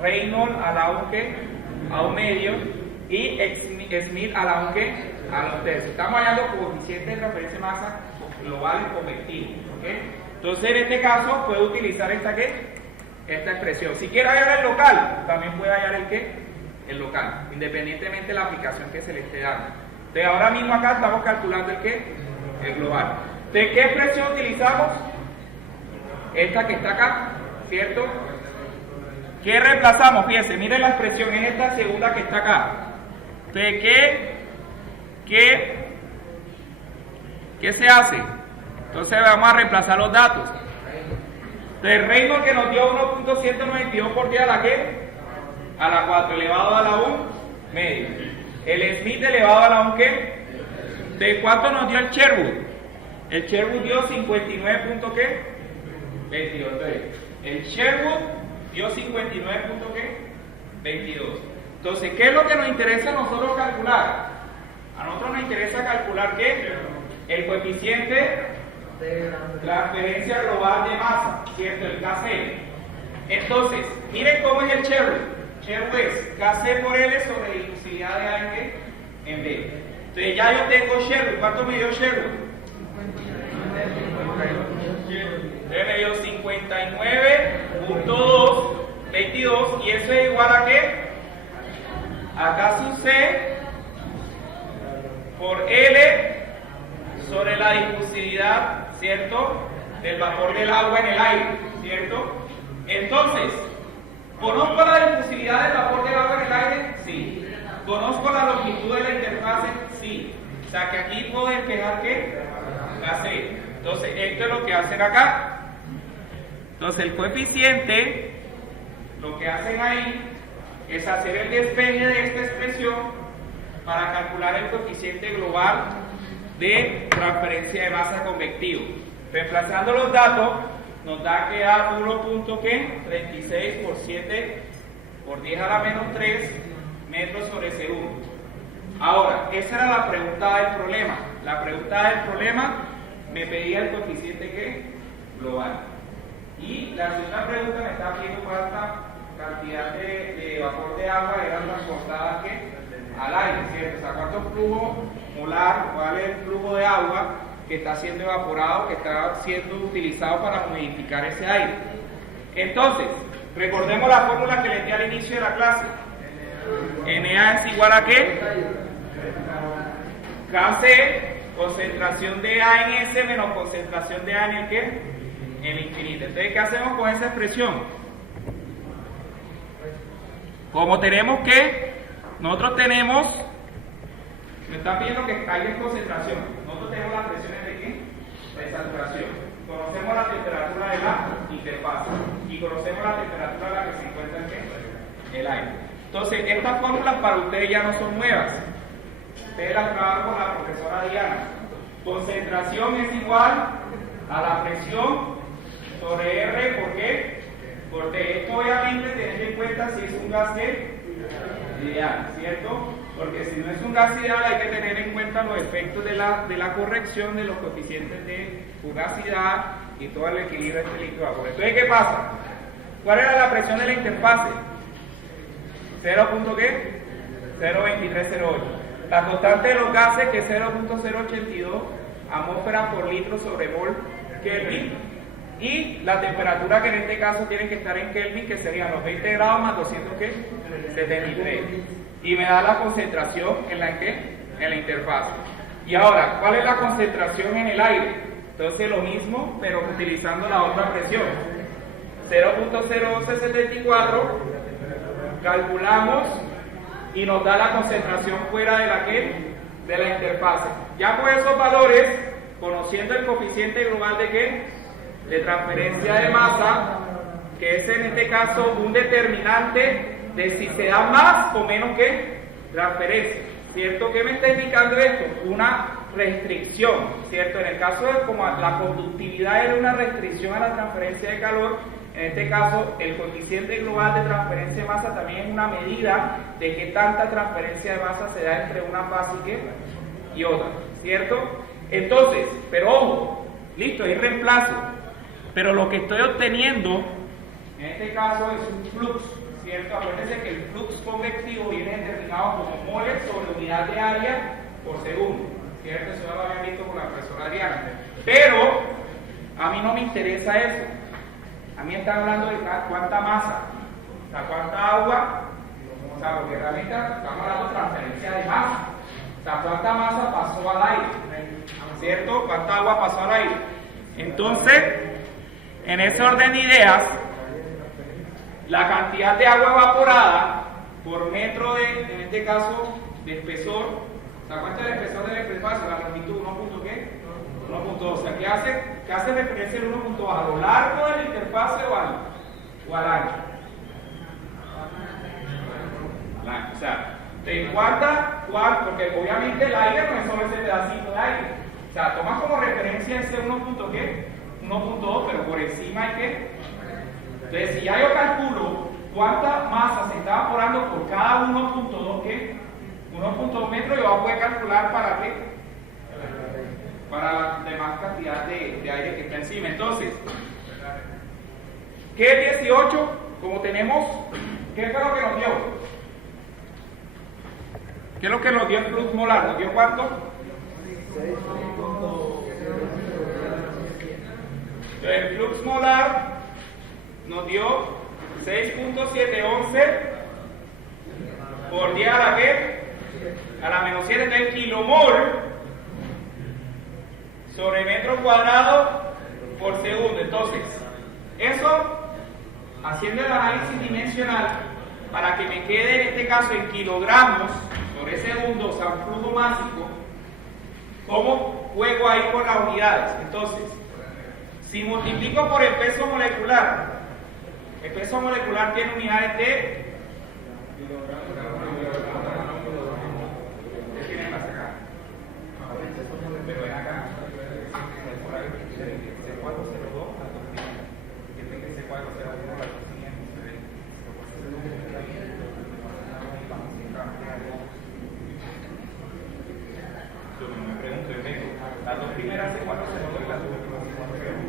Reynolds a la a un medio, y Smith a la a un tercio. Estamos hallando coeficiente de transferencia de masa global convectivo, ¿ok? Entonces, en este caso, puedo utilizar esta expresión. Si quiero hallar el local, también puedo hallar el local, independientemente de la aplicación que se le esté dando. Entonces, ahora mismo acá estamos calculando el global. ¿De qué expresión utilizamos? Esta que está acá, ¿cierto? ¿Qué reemplazamos? Fíjense, miren la expresión, es esta segunda que está acá. ¿De qué se hace? Entonces vamos a reemplazar los datos. Del Reynolds que nos dio 1.192 por día a la ¿qué? A la 4 elevado a la 1 medio. El Smith elevado a la 1 ¿qué? ¿De cuánto nos dio el Sherwood? El Sherwood dio 59.22. Entonces, el Sherwood dio 59.22. Entonces, ¿qué es lo que nos interesa a nosotros calcular? A nosotros nos interesa calcular ¿qué? El coeficiente de transferencia global de masa, ¿cierto? El KCL. Entonces, miren cómo es el Sherwood. Sherwood es KC por L sobre difusividad de A en B. Entonces ya yo tengo Sherwood. ¿Cuánto me dio Sherwood? Entonces me dio 59.222 y eso es igual a ¿qué? A K sub C por L sobre la difusividad, ¿cierto? Del vapor del agua en el aire, ¿cierto? Entonces, ¿conozco la difusividad del vapor del agua en el aire? Sí. ¿Conozco la longitud de la interfase? Sí. O sea que aquí puedo despejar ¿qué? KC. Entonces, esto es lo que hacen acá. Entonces, el coeficiente, lo que hacen ahí es hacer el despeje de esta expresión para calcular el coeficiente global de transferencia de masa convectivo. Reemplazando los datos, nos da que da 1.36 por 7 por 10 a la menos 3 metros sobre segundo. Ahora, esa era la pregunta del problema. La pregunta del problema me pedía el coeficiente ¿qué? Global. Y la segunda pregunta me estaba pidiendo cuánta cantidad de vapor de agua eran transportadas ¿qué? Al aire, ¿cierto? O sea, cuánto flujo molar, cuál es el flujo de agua que está siendo evaporado, que está siendo utilizado para modificar ese aire. Entonces, recordemos la fórmula que les di al inicio de la clase. Na es igual a ¿qué? Kc, concentración de A en S menos concentración de A en el ¿qué? En el infinito. Entonces, ¿qué hacemos con esa expresión? Como tenemos que, nosotros tenemos, me están pidiendo que hay desconcentración. Nosotros tenemos las presiones de ¿qué? De saturación. Conocemos la temperatura de la interfaz y conocemos la temperatura a la que se encuentra ¿en qué? El aire. Entonces, estas fórmulas para ustedes ya no son nuevas. Ustedes las trabajan con la profesora Diana. Concentración es igual a la presión sobre R por qué? Porque esto obviamente teniendo en cuenta si es un gas ¿qué? Ideal, ¿cierto? Porque si no es un gas ideal hay que tener en cuenta los efectos de la corrección de los coeficientes de fugacidad y todo el equilibrio de este líquido vapor. Entonces, ¿qué pasa? ¿Cuál era la presión de la interfase? 0.2308. La constante de los gases que es 0.082 atmósferas por litro sobre mol Kelvin. Y la temperatura que en este caso tiene que estar en Kelvin, que serían los 20 grados más 273. Y me da la concentración en la interfaz. Y ahora, ¿cuál es la concentración en el aire? Entonces lo mismo, pero utilizando la otra presión. 0.01174, calculamos y nos da la concentración fuera de la de la interfase. Ya con esos valores, conociendo el coeficiente global de ¿qué? De transferencia de masa, que es en este caso un determinante de si se da más o menos que transferencia, ¿cierto? ¿Qué me está indicando esto? Una restricción, ¿cierto? En el caso de como la conductividad era una restricción a la transferencia de calor, en este caso el coeficiente global de transferencia de masa también es una medida de qué tanta transferencia de masa se da entre una fase y otra, ¿cierto? Entonces, pero ojo, listo, es reemplazo, pero lo que estoy obteniendo en este caso es un flux, ¿cierto? Acuérdense que el flux convectivo viene determinado como moles sobre unidad de área por segundo, ¿cierto? Eso ya lo habían visto con la profesora Adriana. Pero a mí no me interesa eso. A mí están hablando de cuánta masa, o sea, cuánta agua, o sea, porque realmente estamos hablando de transferencia de masa. O sea, cuánta masa pasó al aire, ¿cierto? Cuánta agua pasó al aire. Entonces, en ese orden de ideas, la cantidad de agua evaporada por metro de, en este caso, de espesor, ¿se cuenta del espesor del interfaz? La longitud 1.2. O sea, ¿qué hace referencia el 1.2? ¿A lo largo de la interfaz o al ancho? Al ancho. O sea, ¿te cuánta? Porque obviamente el aire no es solo ese pedacito de aire. O sea, tomas como referencia ese 1.2, pero por encima hay que. Entonces, si ya yo calculo cuánta masa se está evaporando por cada 1.2, ¿qué? 1.2 metros, yo voy a poder calcular para qué? Para la demás cantidad de aire que está encima. Entonces, ¿qué es 18? Como tenemos ¿Qué fue lo que nos dio? ¿Qué es lo que nos dio el flux molar? ¿Nos dio cuánto? El flux molar nos dio 6.711 por 10 a la ¿qué? A la menos 7 de kilomol sobre metro cuadrado por segundo. Entonces, eso, haciendo el análisis dimensional, para que me quede en este caso en kilogramos sobre segundo, o sea, un flujo másico, ¿cómo juego ahí con las unidades? Entonces, si multiplico por el peso molecular tiene unidades de las dos primeras de 4 segundos y las dos últimas de 4 segundos.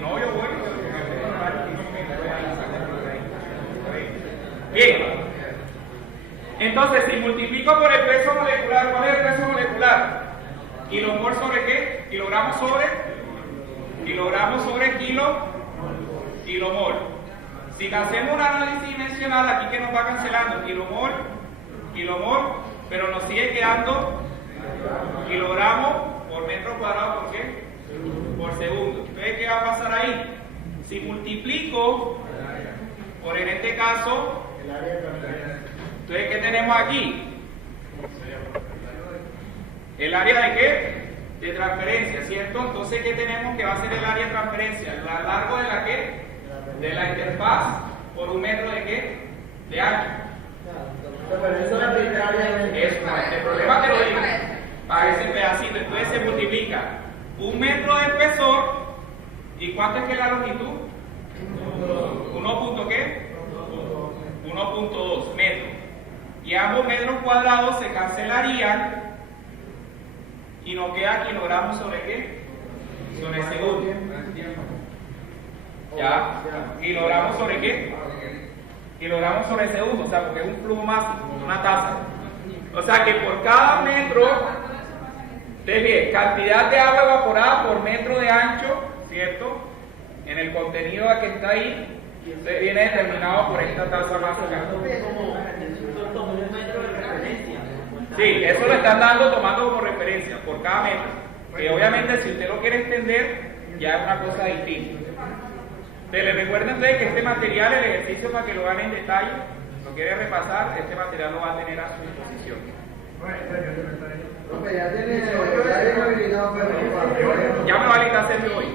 No, yo voy. Bien. Entonces, si multiplico por el peso molecular, ¿cuál es el peso molecular? ¿Kilomol sobre qué? ¿Kilogramos sobre? Kilogramos sobre kilomol. Si hacemos un análisis dimensional, aquí que nos va cancelando kilomol, pero nos sigue quedando kilogramos por metro cuadrado, ¿por qué? Por segundo. Entonces, ¿qué va a pasar ahí? Si multiplico por, en este caso, entonces, ¿qué tenemos aquí? ¿El área de qué? De transferencia, ¿cierto? Entonces, ¿qué tenemos que va a ser el área de transferencia? ¿El largo de la qué? De la interfaz por un metro de qué? De ancho. Eso, el problema te lo digo. Para ese pedacito, entonces se multiplica un metro de espesor. ¿Y cuánto es que la longitud? 1. ¿Qué? 1.2 metros. Y ambos metros cuadrados se cancelarían y nos queda kilogramos sobre qué? Sobre segundo. ¿Ya? ¿Kilogramos sobre qué? Kilogramos sobre segundo, o sea, porque es un flujo másico, una tasa. O sea que por cada metro, bien, cantidad de agua evaporada por metro de ancho, ¿cierto? En el contenido que está ahí, se viene determinado por esta tasa mágica. Sí, eso lo están dando tomando como referencia por cada metro. Que obviamente si usted lo quiere extender, ya es una cosa distinta. Les recuerden que este material, el ejercicio para que lo hagan en detalle, lo quiere repasar, este material lo va a tener a su disposición. Ya me va a listar hacerlo hoy.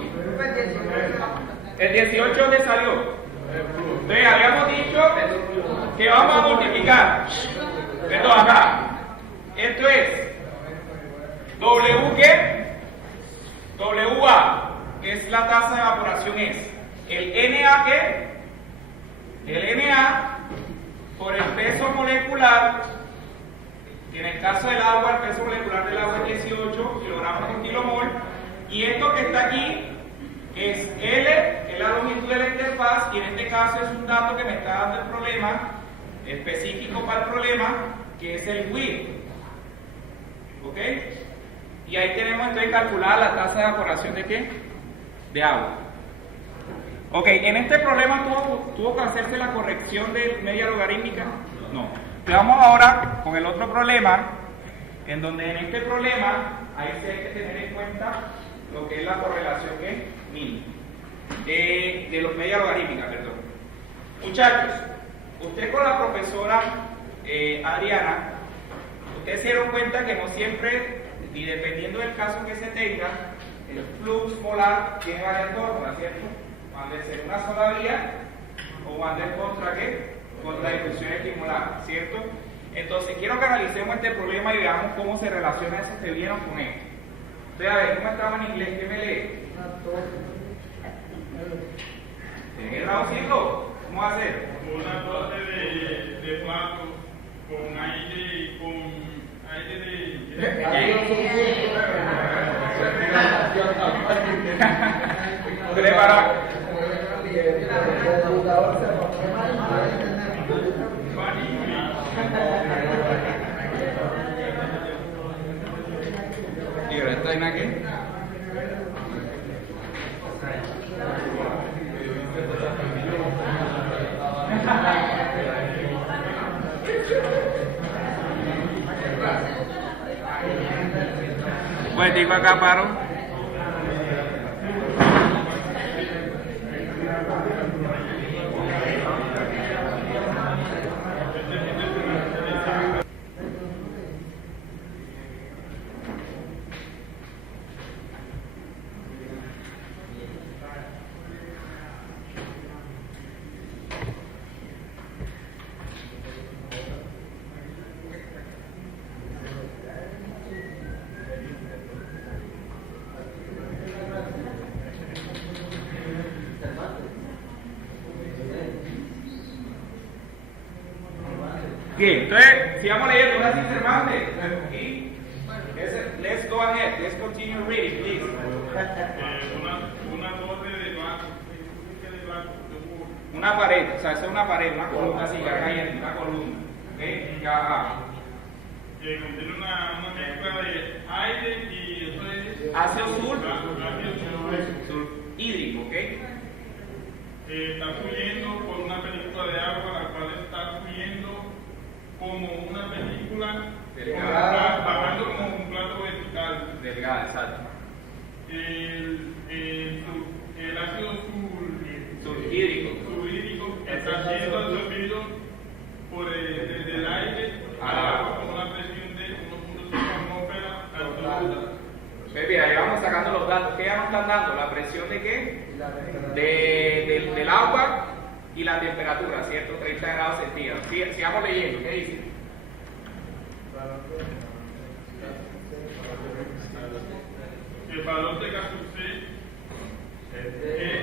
El 18 ¿dónde salió? Entonces habíamos dicho que vamos a multiplicar. Esto acá. Esto es W ¿qué? WA, que es la tasa de evaporación, es el NA ¿qué? El NA por el peso molecular, que en el caso del agua, el peso molecular del agua es 18 kilogramos por kilomol, y esto que está aquí es L, que es la longitud de la interfaz, y en este caso es un dato que me está dando el problema, específico para el problema, que es el width. ¿Ok? Y ahí tenemos entonces calculada la tasa de evaporación de ¿qué? De agua. Ok, en este problema tuvo que hacerse la corrección de media logarítmica. No. Entonces vamos ahora con el otro problema, en donde en este problema, ahí sí hay que tener en cuenta lo que es la correlación que mínima. De los media logarítmica, perdón. Muchachos, usted con la profesora Adriana, ustedes se dieron cuenta que no siempre, y dependiendo del caso que se tenga, el flux molar tiene varias fórmulas, ¿cierto? Cuando es en una sola vía o cuando es contra qué? Contra difusión estimulada, ¿cierto? Entonces quiero que analicemos este problema y veamos cómo se relaciona eso que vieron con esto. Entonces, a ver, ¿cómo estaba en inglés? ¿Qué me lee? ¿En el grado 5? ¿Cómo va a ser? Una torre de cuarto con aire de Prepara. ¿Y ahora está en aquí? Pues digo acá, paro. Bien, entonces, sigamos leyendo, ahora sí, Cervantes. Y let's go ahead, let's continue reading, please. una torre de blanco, Una pared, o sea, esa es una pared, una columna así, que acá hay una columna. ¿Ok? Ya, que contiene una mezcla de aire y eso es ácido sulfúrico. ácido Hídrico, ¿ok? está fluyendo por una película de agua, la cual está fluyendo como una película Delgada. bajando como un plato vertical. Delgada, exacto. El ácido Sulfúrico. está siendo absorbido desde el aire al agua con una presión de 1.5 atmósferas absoluta. Pues mira, ahí vamos sacando los datos. ¿Qué ya nos están dando? ¿La presión de qué? Del agua y la temperatura, ¿cierto? 30 grados centígrados. Sigamos leyendo, ¿qué dice? El valor de gaso C es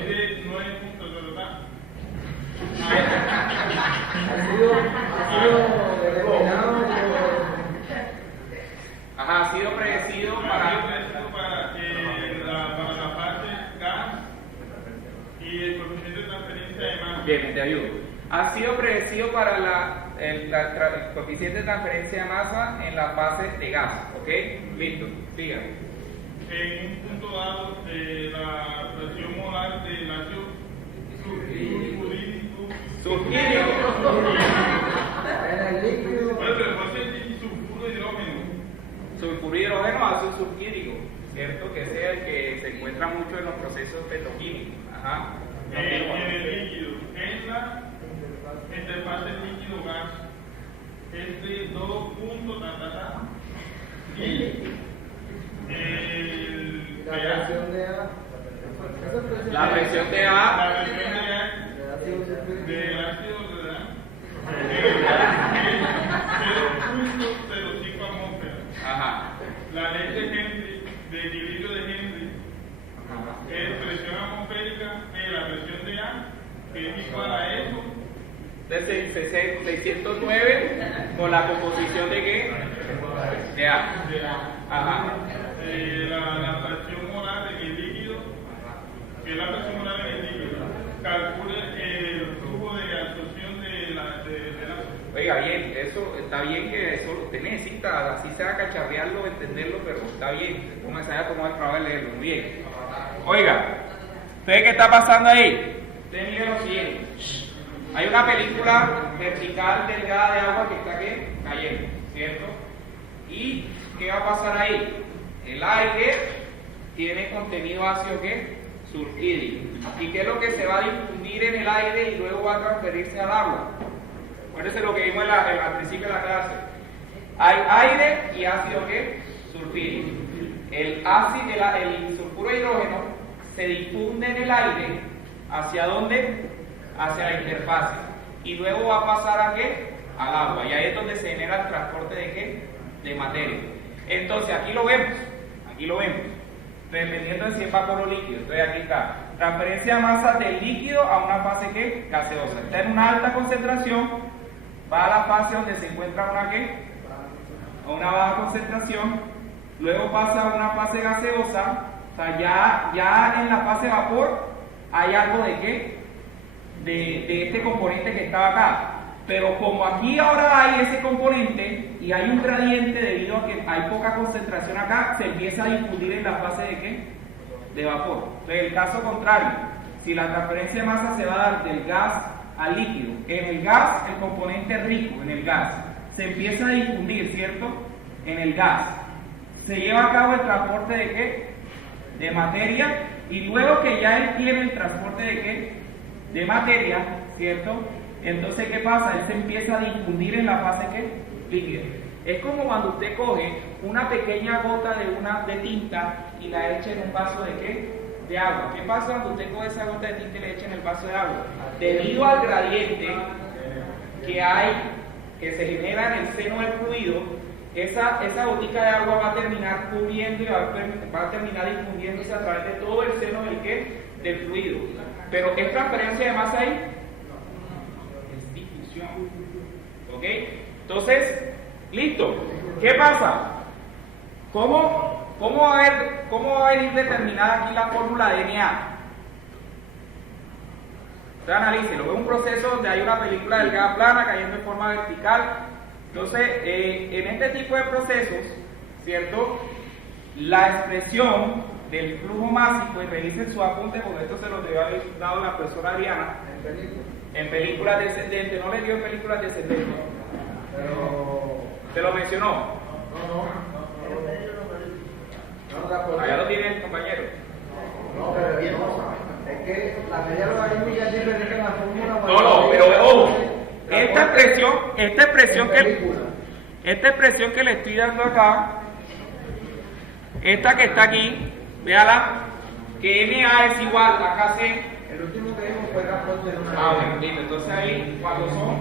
de 9 puntos, ¿verdad? Ajá, ha sido predecido para la parte gas y el coeficiente de transferencia de masa. Bien, te ayudo. Ha sido predecido para el coeficiente de transferencia de masa en la fase de gas, ¿ok? Listo, siga. En un punto dado, la presión molar del ácido Sulfúrico. Bueno, pero puede ser sulfuro de hidrógeno. Sulfuro y hidrógeno, ácido sulfúrico, ¿cierto? Que ese es el que se encuentra mucho en los procesos petroquímicos. Ajá. En el líquido, en la interfaz líquido-gas, es de 2 puntos, y La presión de A del ácido es 0.05 atmósferas. Ajá. La ley de Henry, del equilibrio de Henry, es presión atmosférica de la presión de A, que es igual a eso. Desde 609 con la composición de qué? De A. Ajá. La presión molar en el líquido, que es la presión molar en el líquido, calcule el flujo de absorción del ácido. Oiga, bien, eso está bien que eso usted necesita, así sea cacharrearlo, entenderlo, pero está bien. Póngase a tomar el trabajo de leerlo, muy bien. Oiga, ¿usted qué está pasando ahí? Usted mire lo siguiente. Hay una película vertical delgada de agua que está aquí cayendo, ¿cierto? ¿Y qué va a pasar ahí? El aire tiene contenido ácido ¿qué? Sulfúrico. ¿Y qué es lo que se va a difundir en el aire y luego va a transferirse al agua? Acuérdense lo que vimos al principio de la clase. Hay aire y ácido ¿qué? Sulfúrico. El sulfuro de hidrógeno se difunde en el aire. ¿Hacia dónde? Hacia la interfase. Y luego va a pasar ¿a qué? Al agua. Y ahí es donde se genera el transporte de ¿qué? De materia. Entonces, aquí lo vemos. Dependiendo de si es vapor o líquido. Entonces, aquí está. Transferencia de masa del líquido a una fase ¿qué? Gaseosa. Está en una alta concentración, va a la fase donde se encuentra una ¿qué? Una baja concentración, luego pasa a una fase gaseosa, o sea, ya en la fase vapor hay algo de ¿qué? De este componente que estaba acá. Pero como aquí ahora hay ese componente y hay un gradiente debido a que hay poca concentración acá, se empieza a difundir en la fase de ¿qué? De vapor. Entonces, el caso contrario, si la transferencia de masa se va a dar del gas al líquido, en el gas, el componente rico en el gas, se empieza a difundir, ¿cierto? En el gas. Se lleva a cabo el transporte de ¿qué? De materia, y luego que ya él tiene el transporte de ¿qué? De materia, ¿cierto? Entonces, ¿qué pasa? Él se empieza a difundir en la fase ¿qué? Líquida. Es como cuando usted coge una pequeña gota de tinta y la echa en un vaso de ¿qué? De agua. ¿Qué pasa cuando usted coge esa gota de tinta y la echa en el vaso de agua? Debido al gradiente que hay, que se genera en el seno del fluido, esa gotica de agua va a terminar cubriendo y va a terminar difundiéndose a través de todo el seno del ¿qué? Del fluido. Pero ¿es transferencia de masa ahí? Es difusión. ¿Ok? Entonces, listo. ¿Qué pasa? ¿Cómo va a venir determinada aquí la fórmula de Na? Usted analícelo. Es un proceso donde hay una película delgada plana cayendo en forma vertical. Entonces, en este tipo de procesos, ¿cierto? La expresión del flujo másico, y revisen su apunte, porque esto se lo debe haber dado la profesora Adriana. En películas descendentes, no le dio en películas descendentes. ¿Se lo mencionó? Allá lo tiene el compañero. No, pero bien, es que la medida logarítmica siempre deja la fórmula. No, pero ojo, esta expresión que le estoy dando acá, esta que está aquí, véala, que NA es igual a KC. El último que vimos fue el transporte de una. Bueno, listo, entonces ahí, cuando son,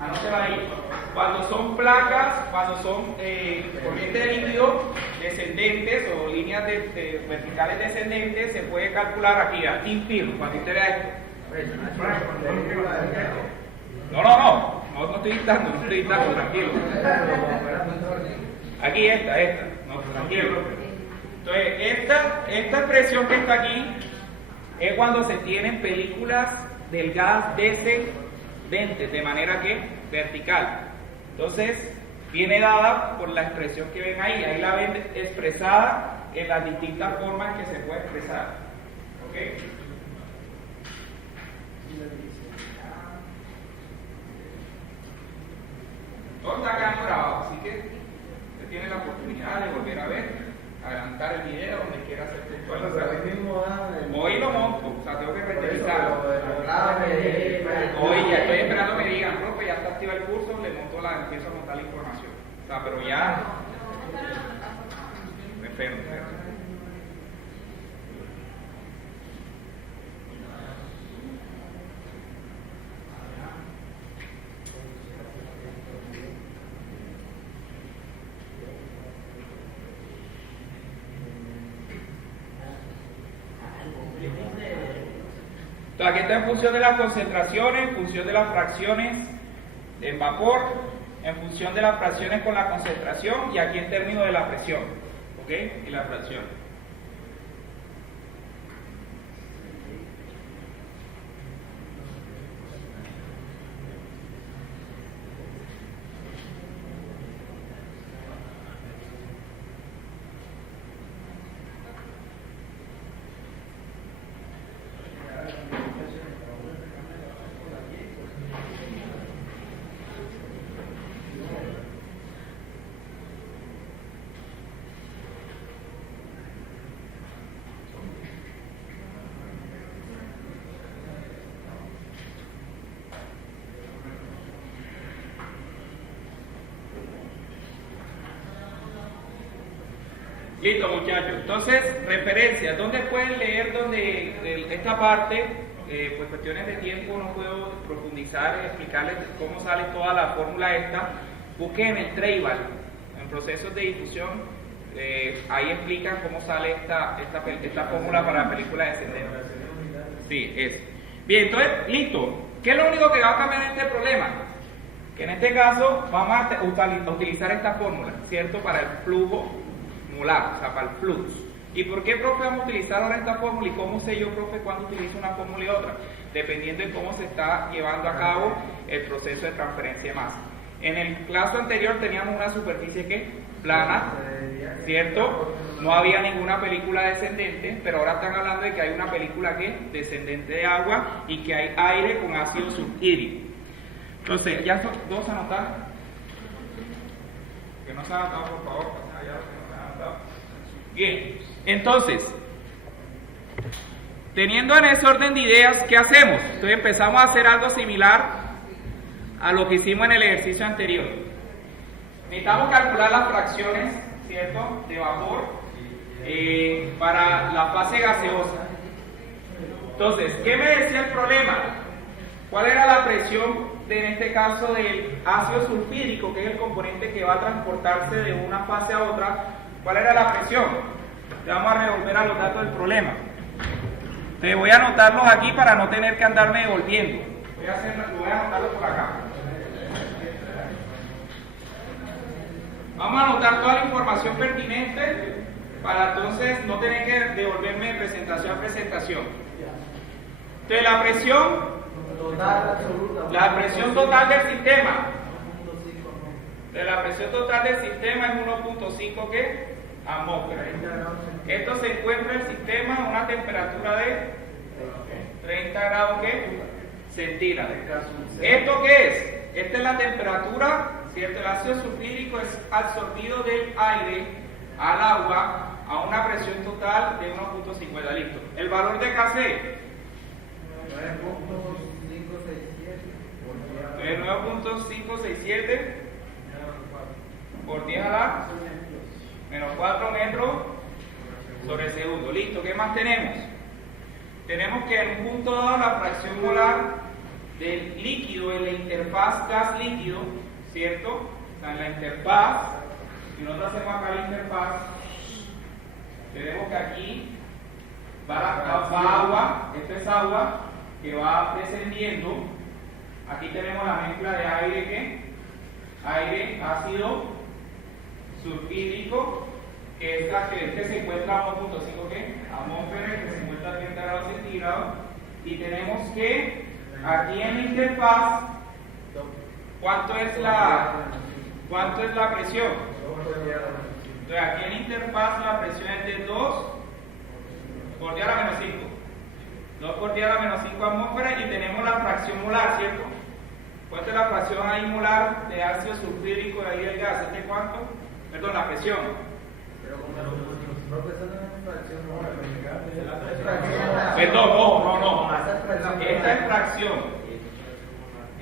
anótela ahí, cuando son placas, cuando son corrientes de líquido descendentes o líneas verticales descendentes, se puede calcular aquí, infirmo, cuando usted vea esto. No estoy dictando, tranquilo. Aquí esta, no, tranquilo. Entonces, esta expresión que está aquí es cuando se tienen películas delgadas descendentes, de manera que vertical. Entonces, viene dada por la expresión que ven ahí la ven expresada en las distintas formas que se puede expresar. ¿Ok? Todo está quedando grabado, así que usted tiene la oportunidad de volver a ver, adelantar el video donde quiera hacer puntualización. Hoy lo monto, o sea, tengo que renderizarlo. Hoy ya estoy esperando que me digan, profe, ya está activa el curso, empiezo a montar la información. O sea, pero ya. Me espero. Entonces, aquí está en función de las concentraciones, en función de las fracciones en vapor, en función de las fracciones con la concentración y aquí en términos de la presión, ¿ok? Y la fracción. Listo, muchachos. Entonces, referencias. ¿Dónde pueden leer esta parte? Pues cuestiones de tiempo no puedo profundizar en explicarles cómo sale toda la fórmula esta. Busquen el Treival, en procesos de difusión, ahí explican cómo sale esta fórmula para la película descendente. Sí, es. Bien, entonces, listo. ¿Qué es lo único que va a cambiar en este problema? Que en este caso vamos a utilizar esta fórmula, ¿cierto? Para el flujo molar, o sea, para el flux. ¿Y por qué, profe, vamos a utilizar ahora esta fórmula? ¿Y cómo sé yo, profe, cuándo utilizo una fórmula y otra? Dependiendo de cómo se está llevando a cabo el proceso de transferencia de masa. En el caso anterior teníamos una superficie que plana, ¿cierto? No había ninguna película descendente, pero ahora están hablando de que hay una película que descendente de agua y que hay aire con ácido sulfúrico. Entonces, ya dos anotaron. Que no se han anotado, por favor, pasen allá los que no se han anotado. Bien, entonces, teniendo en ese orden de ideas, ¿qué hacemos? Entonces empezamos a hacer algo similar a lo que hicimos en el ejercicio anterior. Necesitamos calcular las fracciones, ¿cierto?, de vapor para la fase gaseosa. Entonces, ¿qué me decía el problema? ¿Cuál era la presión en este caso del ácido sulfúrico, que es el componente que va a transportarse de una fase a otra? ¿Cuál era la presión? Vamos a revolver a los datos del problema. Te voy a anotarlos aquí para no tener que andarme devolviendo. Voy a anotarlos por acá. Vamos a anotar toda la información pertinente para entonces no tener que devolverme de presentación a presentación. Entonces, la presión total del sistema. La presión total del sistema es 1.5 ¿qué? Atmósfera. Esto se encuentra en el sistema a una temperatura de 30 grados ¿qué? Centígrados. ¿Esto qué es? Esta es la temperatura, ¿cierto? El ácido sulfúrico es absorbido del aire al agua a una presión total de 1.50. Listo. El valor de Kc es 9.567 por 10 a la menos 4 metros sobre segundo. Listo, ¿qué más tenemos? Tenemos que en un punto dado la fracción molar del líquido en la interfaz gas-líquido, ¿cierto? O sea, en la interfaz, si nosotros hacemos acá la interfaz, tenemos que aquí va agua, esto es agua que va descendiendo. Aquí tenemos la mezcla de aire que aire ácido sulfúrico, que es la que se encuentra a 1.5 ¿qué? Atmósfera, que se encuentra a 30 grados centígrados, y tenemos que aquí en la interfaz, ¿cuánto es la presión? Entonces aquí en la interfaz la presión es de 2 por 10 a la menos 5. 2 por 10 a la menos 5 atmósferas, y tenemos la fracción molar, ¿cierto? ¿Cuánto es la fracción ahí molar de ácido sulfúrico de ahí del gas? ¿Este cuánto? Perdón, la presión. Perdón, no. Esta es fracción.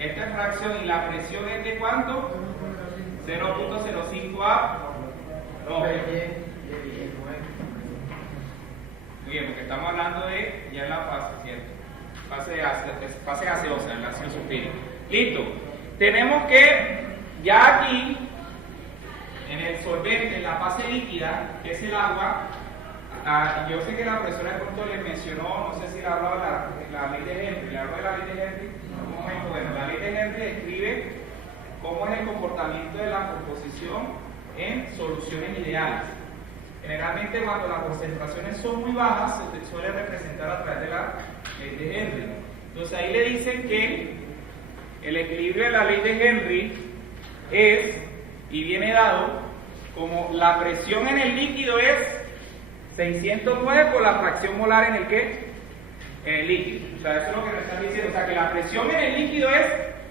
Esta es fracción, y la presión es de cuánto? 0.05 a. No. Muy bien, porque estamos hablando de ya en la fase, ¿cierto? Fase gaseosa, el ácido sulfúrico. Listo. Tenemos que ya aquí en el solvente, en la fase líquida, que es el agua, yo sé que la profesora de pronto les mencionó, no sé si le hablaba la ley de Henry. ¿Le habló de la ley de Henry? Un momento. Bueno, la ley de Henry describe cómo es el comportamiento de la composición en soluciones ideales. Generalmente cuando las concentraciones son muy bajas se suele representar a través de la ley de Henry. Entonces ahí le dicen que el equilibrio de la ley de Henry es, y viene dado como la presión en el líquido es 609 por la fracción molar en el ¿qué? En el líquido. O sea, eso es lo que me están diciendo. O sea, que la presión en el líquido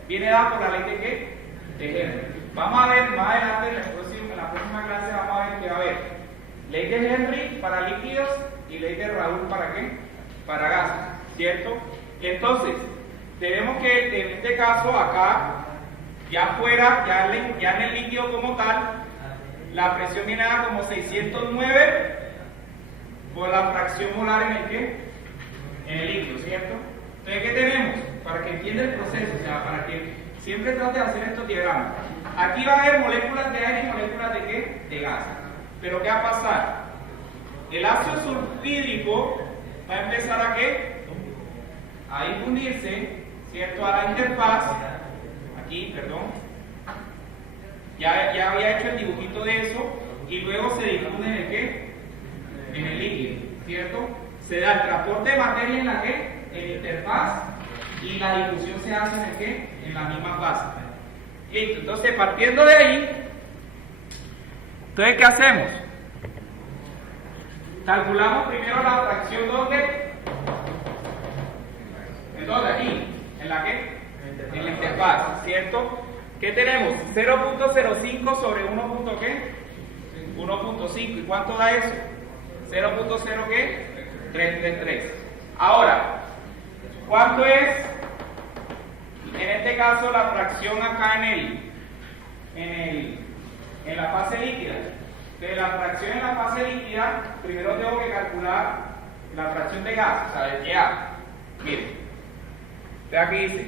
viene dada por la ley de ¿qué? De Henry. Vamos a ver más adelante en la próxima clase, vamos a ver qué va a haber. Ley de Henry para líquidos y ley de Raoul para ¿qué? Para gases, ¿cierto? Entonces, tenemos que en este caso acá, ya en el líquido como tal, la presión viene dada como 609 por la fracción molar en el ¿qué? En el líquido, ¿cierto? Entonces, ¿qué tenemos? Para que entienda el proceso, o sea, para que siempre trate de hacer estos diagramas. Aquí va a haber moléculas de aire y moléculas de ¿qué? De gas. Pero ¿qué va a pasar? El ácido sulfúrico va a empezar a ¿qué? A infundirse, ¿cierto? A la interfaz, aquí, perdón, ya había hecho el dibujito de eso, y luego se difunde en el ¿qué? En el líquido, ¿cierto? Se da el transporte de materia en la ¿qué? En la interfaz, y la difusión se hace en el ¿qué? En la misma fase. Listo, entonces partiendo de ahí, entonces ¿qué hacemos? Calculamos primero la fracción ¿dónde? ¿En dónde? Aquí, ¿en la qué? En la interfaz, ¿cierto? ¿Qué tenemos? 0.05 sobre 1. ¿Qué? 1.5. ¿Y cuánto da eso? 0.0 ¿qué? 333. Ahora, ¿cuánto es en este caso la fracción acá en la fase líquida? De la fracción en la fase líquida, primero tengo que calcular la fracción de gas, o sea, de A. Miren, aquí dice,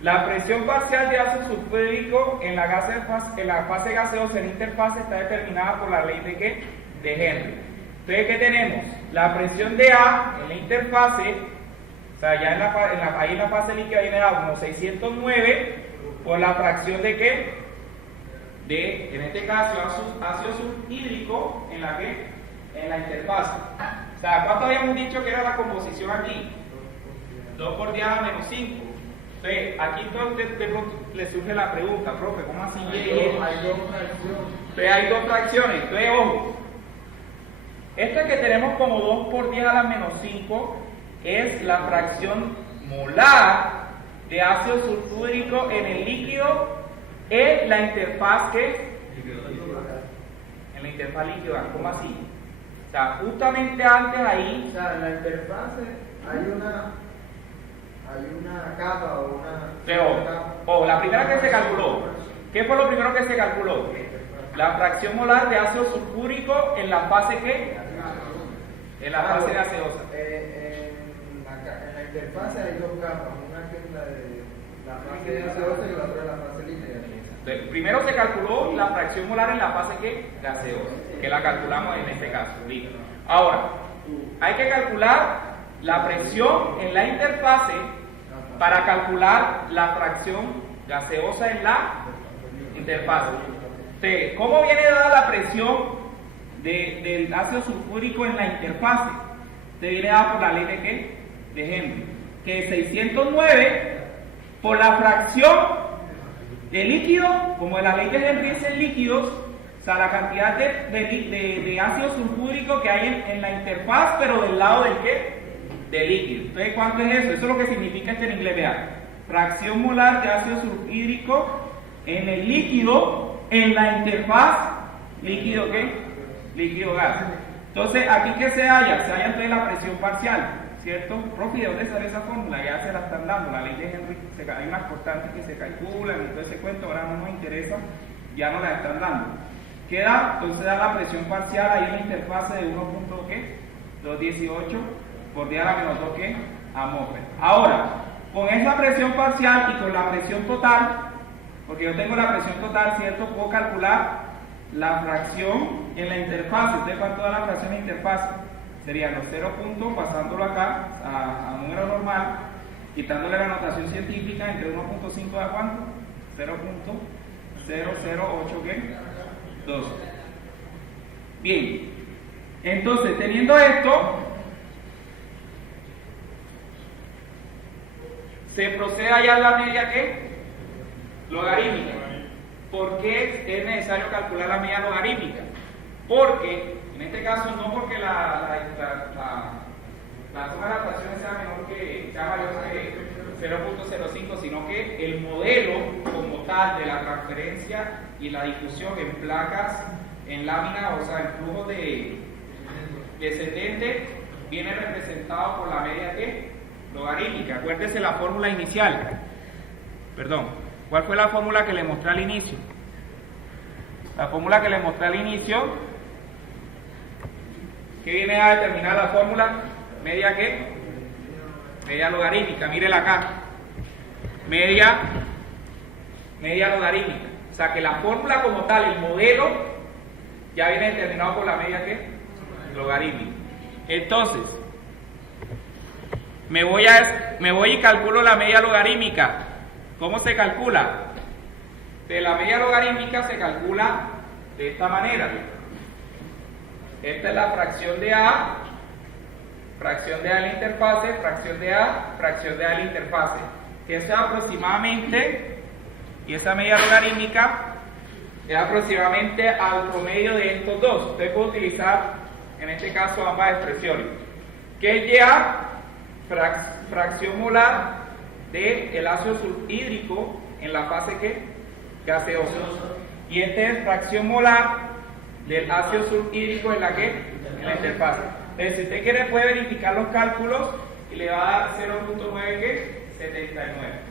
la presión parcial de ácido sulfúrico en la fase gaseosa en interfase está determinada por la ley de ¿qué? De Henry. Entonces, ¿qué tenemos? La presión de A en la interfase, o sea, ya ahí en la fase líquida viene dado como 609 por la fracción de ¿qué? De, en este caso, ácido sulfhídrico en la ¿qué? En la interfase. O sea, ¿cuánto habíamos dicho que era la composición aquí? 2 por 10 a la menos 5. Entonces, aquí entonces de pronto le surge la pregunta, profe, ¿cómo así? Hay dos fracciones. Entonces hay dos fracciones. Entonces, ojo, esta que tenemos como 2 por 10 a la menos 5 es la fracción molar de ácido sulfúrico en el líquido en la interfaz ¿qué? En la interfaz líquida, ¿cómo así? O sea, justamente antes ahí, O sea, en la interfase hay una capa o una... pero, la primera que se calculó, ¿qué fue lo primero que se calculó? La fracción molar de ácido sulfúrico en la fase ¿qué? En la fase gaseosa. En la interfase hay dos capas, una que es la de la fase gaseosa y la otra es la fase líquida. Entonces, primero se calculó la fracción molar en la fase ¿qué? Gaseosa, que la calculamos en este caso. Listo. Ahora, hay que calcular la presión en la interfase para calcular la fracción gaseosa en la interfase. Entonces, ¿cómo viene dada la presión del ácido sulfúrico en la interfase? Te viene dada por la ley de ¿qué? De Henry, que es 609 por la fracción de líquido, como la ley de Henry es en líquidos, o sea, la cantidad de ácido sulfúrico que hay en la interfaz, pero del lado del ¿qué? Del líquido. Entonces, ¿cuánto es eso? Eso es lo que significa esto en inglés, vean. Fracción molar de ácido sulfhídrico en el líquido, en la interfaz líquido ¿qué? Líquido gas. Entonces, aquí ¿qué se halla? Se halla entonces la presión parcial, ¿cierto? Profe, ¿de dónde sale esa fórmula? Ya se la están dando, la ley de Henry, hay unas constantes que se calculan, y todo ese cuento ahora no nos interesa, ya no la están dando. ¿Qué da? Entonces da la presión parcial ahí en la interfase de 1.218 por 10 a la menos 2 ¿qué? Atmósfera. Ahora, con esa presión parcial y con la presión total, porque yo tengo la presión total, ¿cierto? Puedo calcular la fracción en la interfase. ¿Ustedes cuánto da la fracción en la interfase? Serían los 0 puntos, pasándolo acá a número normal, quitándole la notación científica entre 1.5 da cuánto? 0.008 ¿qué? 2. Bien, entonces teniendo esto, se procede a hallar la media ¿qué? Logarítmica. ¿Por qué es necesario calcular la media logarítmica? Porque, en este caso, no porque la suma de las fracciones sea mayor que 0.05, sino que el modelo como tal de la transferencia y la difusión en placas, en láminas, o sea, en flujo descendente, viene representado por la media ¿qué? Logarítmica. Acuérdese la fórmula inicial. Perdón. ¿Cuál fue la fórmula que le mostré al inicio? La fórmula que le mostré al inicio, ¿qué viene a determinar la fórmula? ¿Media qué? Media logarítmica, mírela acá. Media logarítmica. O sea que la fórmula como tal, el modelo, ya viene determinado por la media qué? Logarítmica. Entonces, me voy y calculo la media logarítmica. ¿Cómo se calcula? De la media logarítmica se calcula de esta manera. Esta es la fracción de A de la interfase, fracción de A de la interfase, que es aproximadamente, y esa media logarítmica es aproximadamente al promedio de estos dos. Usted puede utilizar, en este caso, ambas expresiones. Que es ya fracción molar del ácido sulfhídrico en la fase gaseosa. Y este es fracción molar del ácido sulfhídrico en la interfase. Entonces, si usted quiere, puede verificar los cálculos y le va a dar 0.979.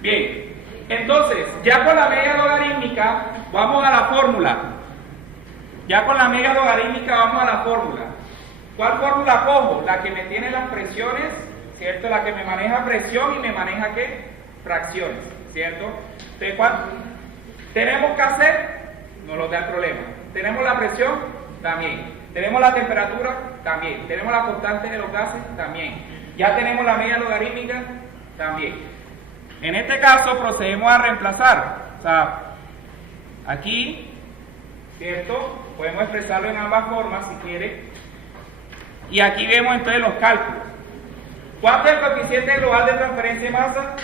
Bien, entonces, ya con la media logarítmica vamos a la fórmula. ¿Cuál fórmula cojo? La que me tiene las presiones, ¿cierto? La que me maneja presión y me maneja fracciones, ¿cierto? Entonces, ¿cuál tenemos que hacer? No nos da el problema. ¿Tenemos la presión? También. ¿Tenemos la temperatura? También. ¿Tenemos la constante de los gases? También. ¿Ya tenemos la media logarítmica? También. En este caso procedemos a reemplazar. O sea, aquí, ¿cierto? Podemos expresarlo en ambas formas si quiere. Y aquí vemos entonces los cálculos. ¿Cuánto es el coeficiente global de transferencia de masa?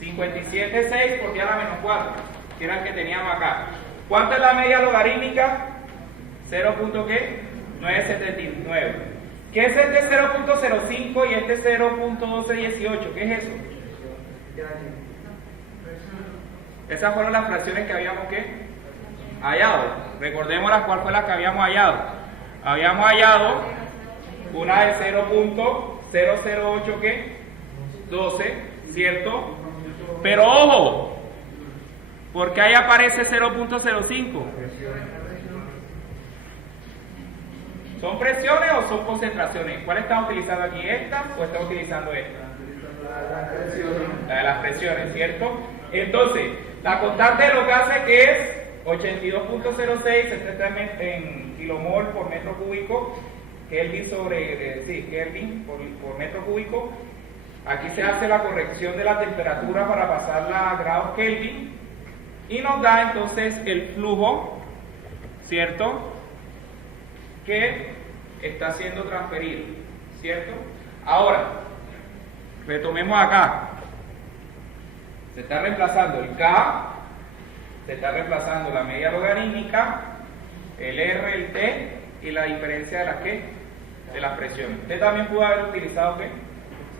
57,6 por 10 a la menos 4, que era el que teníamos acá. ¿Cuánto es la media logarítmica? 0.979. ¿Qué es este 0.05 y este 0.1218? ¿Qué es eso? Esas fueron las fracciones que habíamos hallado. Recordémoslas cuál fue la que habíamos hallado. Habíamos hallado una de 0.008 12, ¿cierto? Pero ojo, porque ahí aparece 0.05. ¿Son presiones o son concentraciones? ¿Cuál están utilizando aquí? ¿Esta o están utilizando esta? La de las presiones, ¿cierto? Entonces, la constante de los gases, que es 82.06, este está en kilomol por metro cúbico, Kelvin por metro cúbico. Aquí se hace la corrección de la temperatura para pasarla a grados Kelvin y nos da entonces el flujo, ¿cierto?, que está siendo transferido, ¿cierto? Ahora, retomemos acá. Se está reemplazando el K, se está reemplazando la media logarítmica, el R, el T y la diferencia de las presiones. Usted también pudo haber utilizado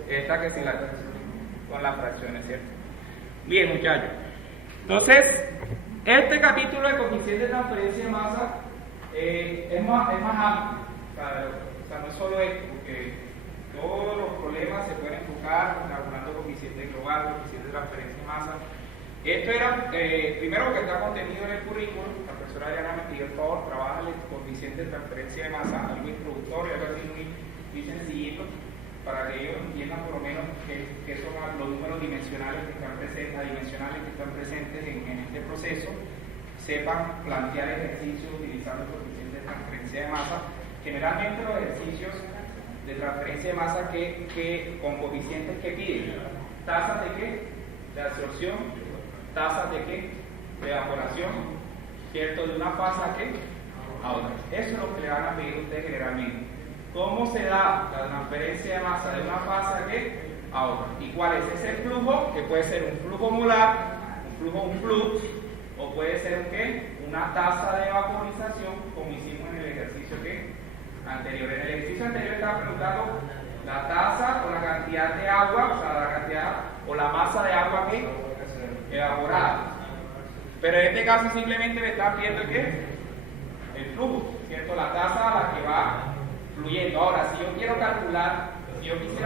esta que sin con las fracciones, ¿cierto? Bien, muchachos. Entonces, este capítulo de coeficiente de transferencia de masa es más amplio. O sea, no es solo esto, porque todos los problemas se pueden enfocar calculando coeficiente global, coeficiente de transferencia de masa. Esto era, primero, porque está contenido en el currículum. La profesora Adriana me pidió el favor, trabaja el coeficiente de transferencia de masa, algo introductorio, algo así muy sencillito, para que ellos entiendan por lo menos qué son los números dimensionales que están presentes en este proceso, sepan plantear ejercicios utilizando el coeficiente de transferencia de masa. Generalmente los ejercicios de transferencia de masa que con coeficientes que piden, tasas de absorción, tasas de evaporación, ¿cierto? De una fase a otra. Eso es lo que le van a pedir ustedes generalmente. ¿Cómo se da la transferencia de masa de una fase a otra? ¿Y cuál es ese flujo? Que puede ser un flujo molar, un flux, o puede ser una tasa de vaporización, como hicimos en el ejercicio anterior. En el ejercicio anterior estaba preguntando la tasa o la cantidad de agua, o sea, la cantidad o la masa de agua evaporada. Pero en este caso simplemente me está pidiendo el flujo, ¿cierto? La tasa a la que va fluyendo. Ahora, si yo quisiera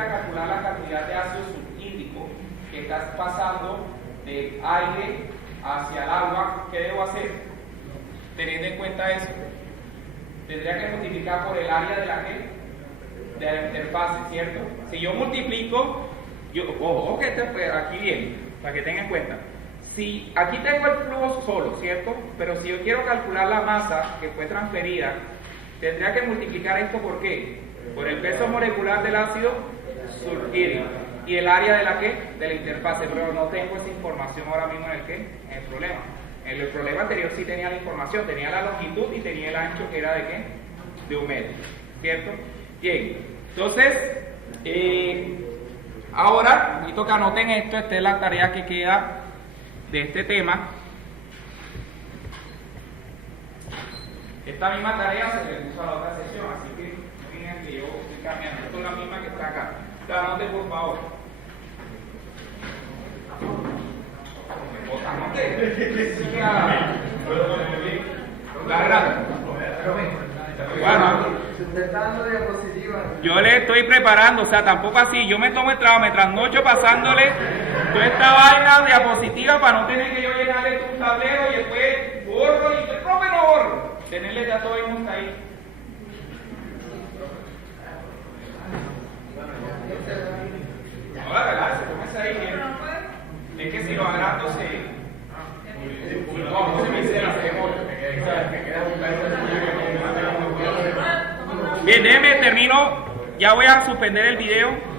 calcular la cantidad de ácido sulfhídrico que está pasando del aire hacia el agua, ¿qué debo hacer? Teniendo en cuenta eso, tendría que multiplicar por el área de la interfase, ¿cierto? Si yo multiplico, ojo que aquí viene, para que tengan en cuenta. si aquí tengo el flujo solo, ¿cierto? Pero si yo quiero calcular la masa que fue transferida, tendría que multiplicar esto ¿por qué? Por el peso molecular del ácido sulfúrico y el área de la ¿qué? De la interfase, pero no tengo esa información ahora mismo en el ¿qué? En el problema. En el problema anterior sí tenía la información, tenía la longitud y tenía el ancho que era de ¿qué? De 1 metro, ¿cierto? Bien, entonces, ahora, necesito que anoten esto, esta es la tarea que queda de este tema. Esta misma tarea se le puso a la otra sesión, así que no digan que yo estoy cambiando, esto es la misma que está acá. Entonces, anoten por favor. Bueno, yo le estoy preparando, o sea, tampoco así, yo me tomo el trabajo, me trasnocho pasándole toda esta vaina diapositiva para no tener que yo llenarle un tablero y después borro y después no borro, tenerle ya todo el mundo ahí. Ahora, relax, póngase ahí bien. Es que si lo agrando se... No se me dice Bien, déjenme termino, ya voy a suspender el video.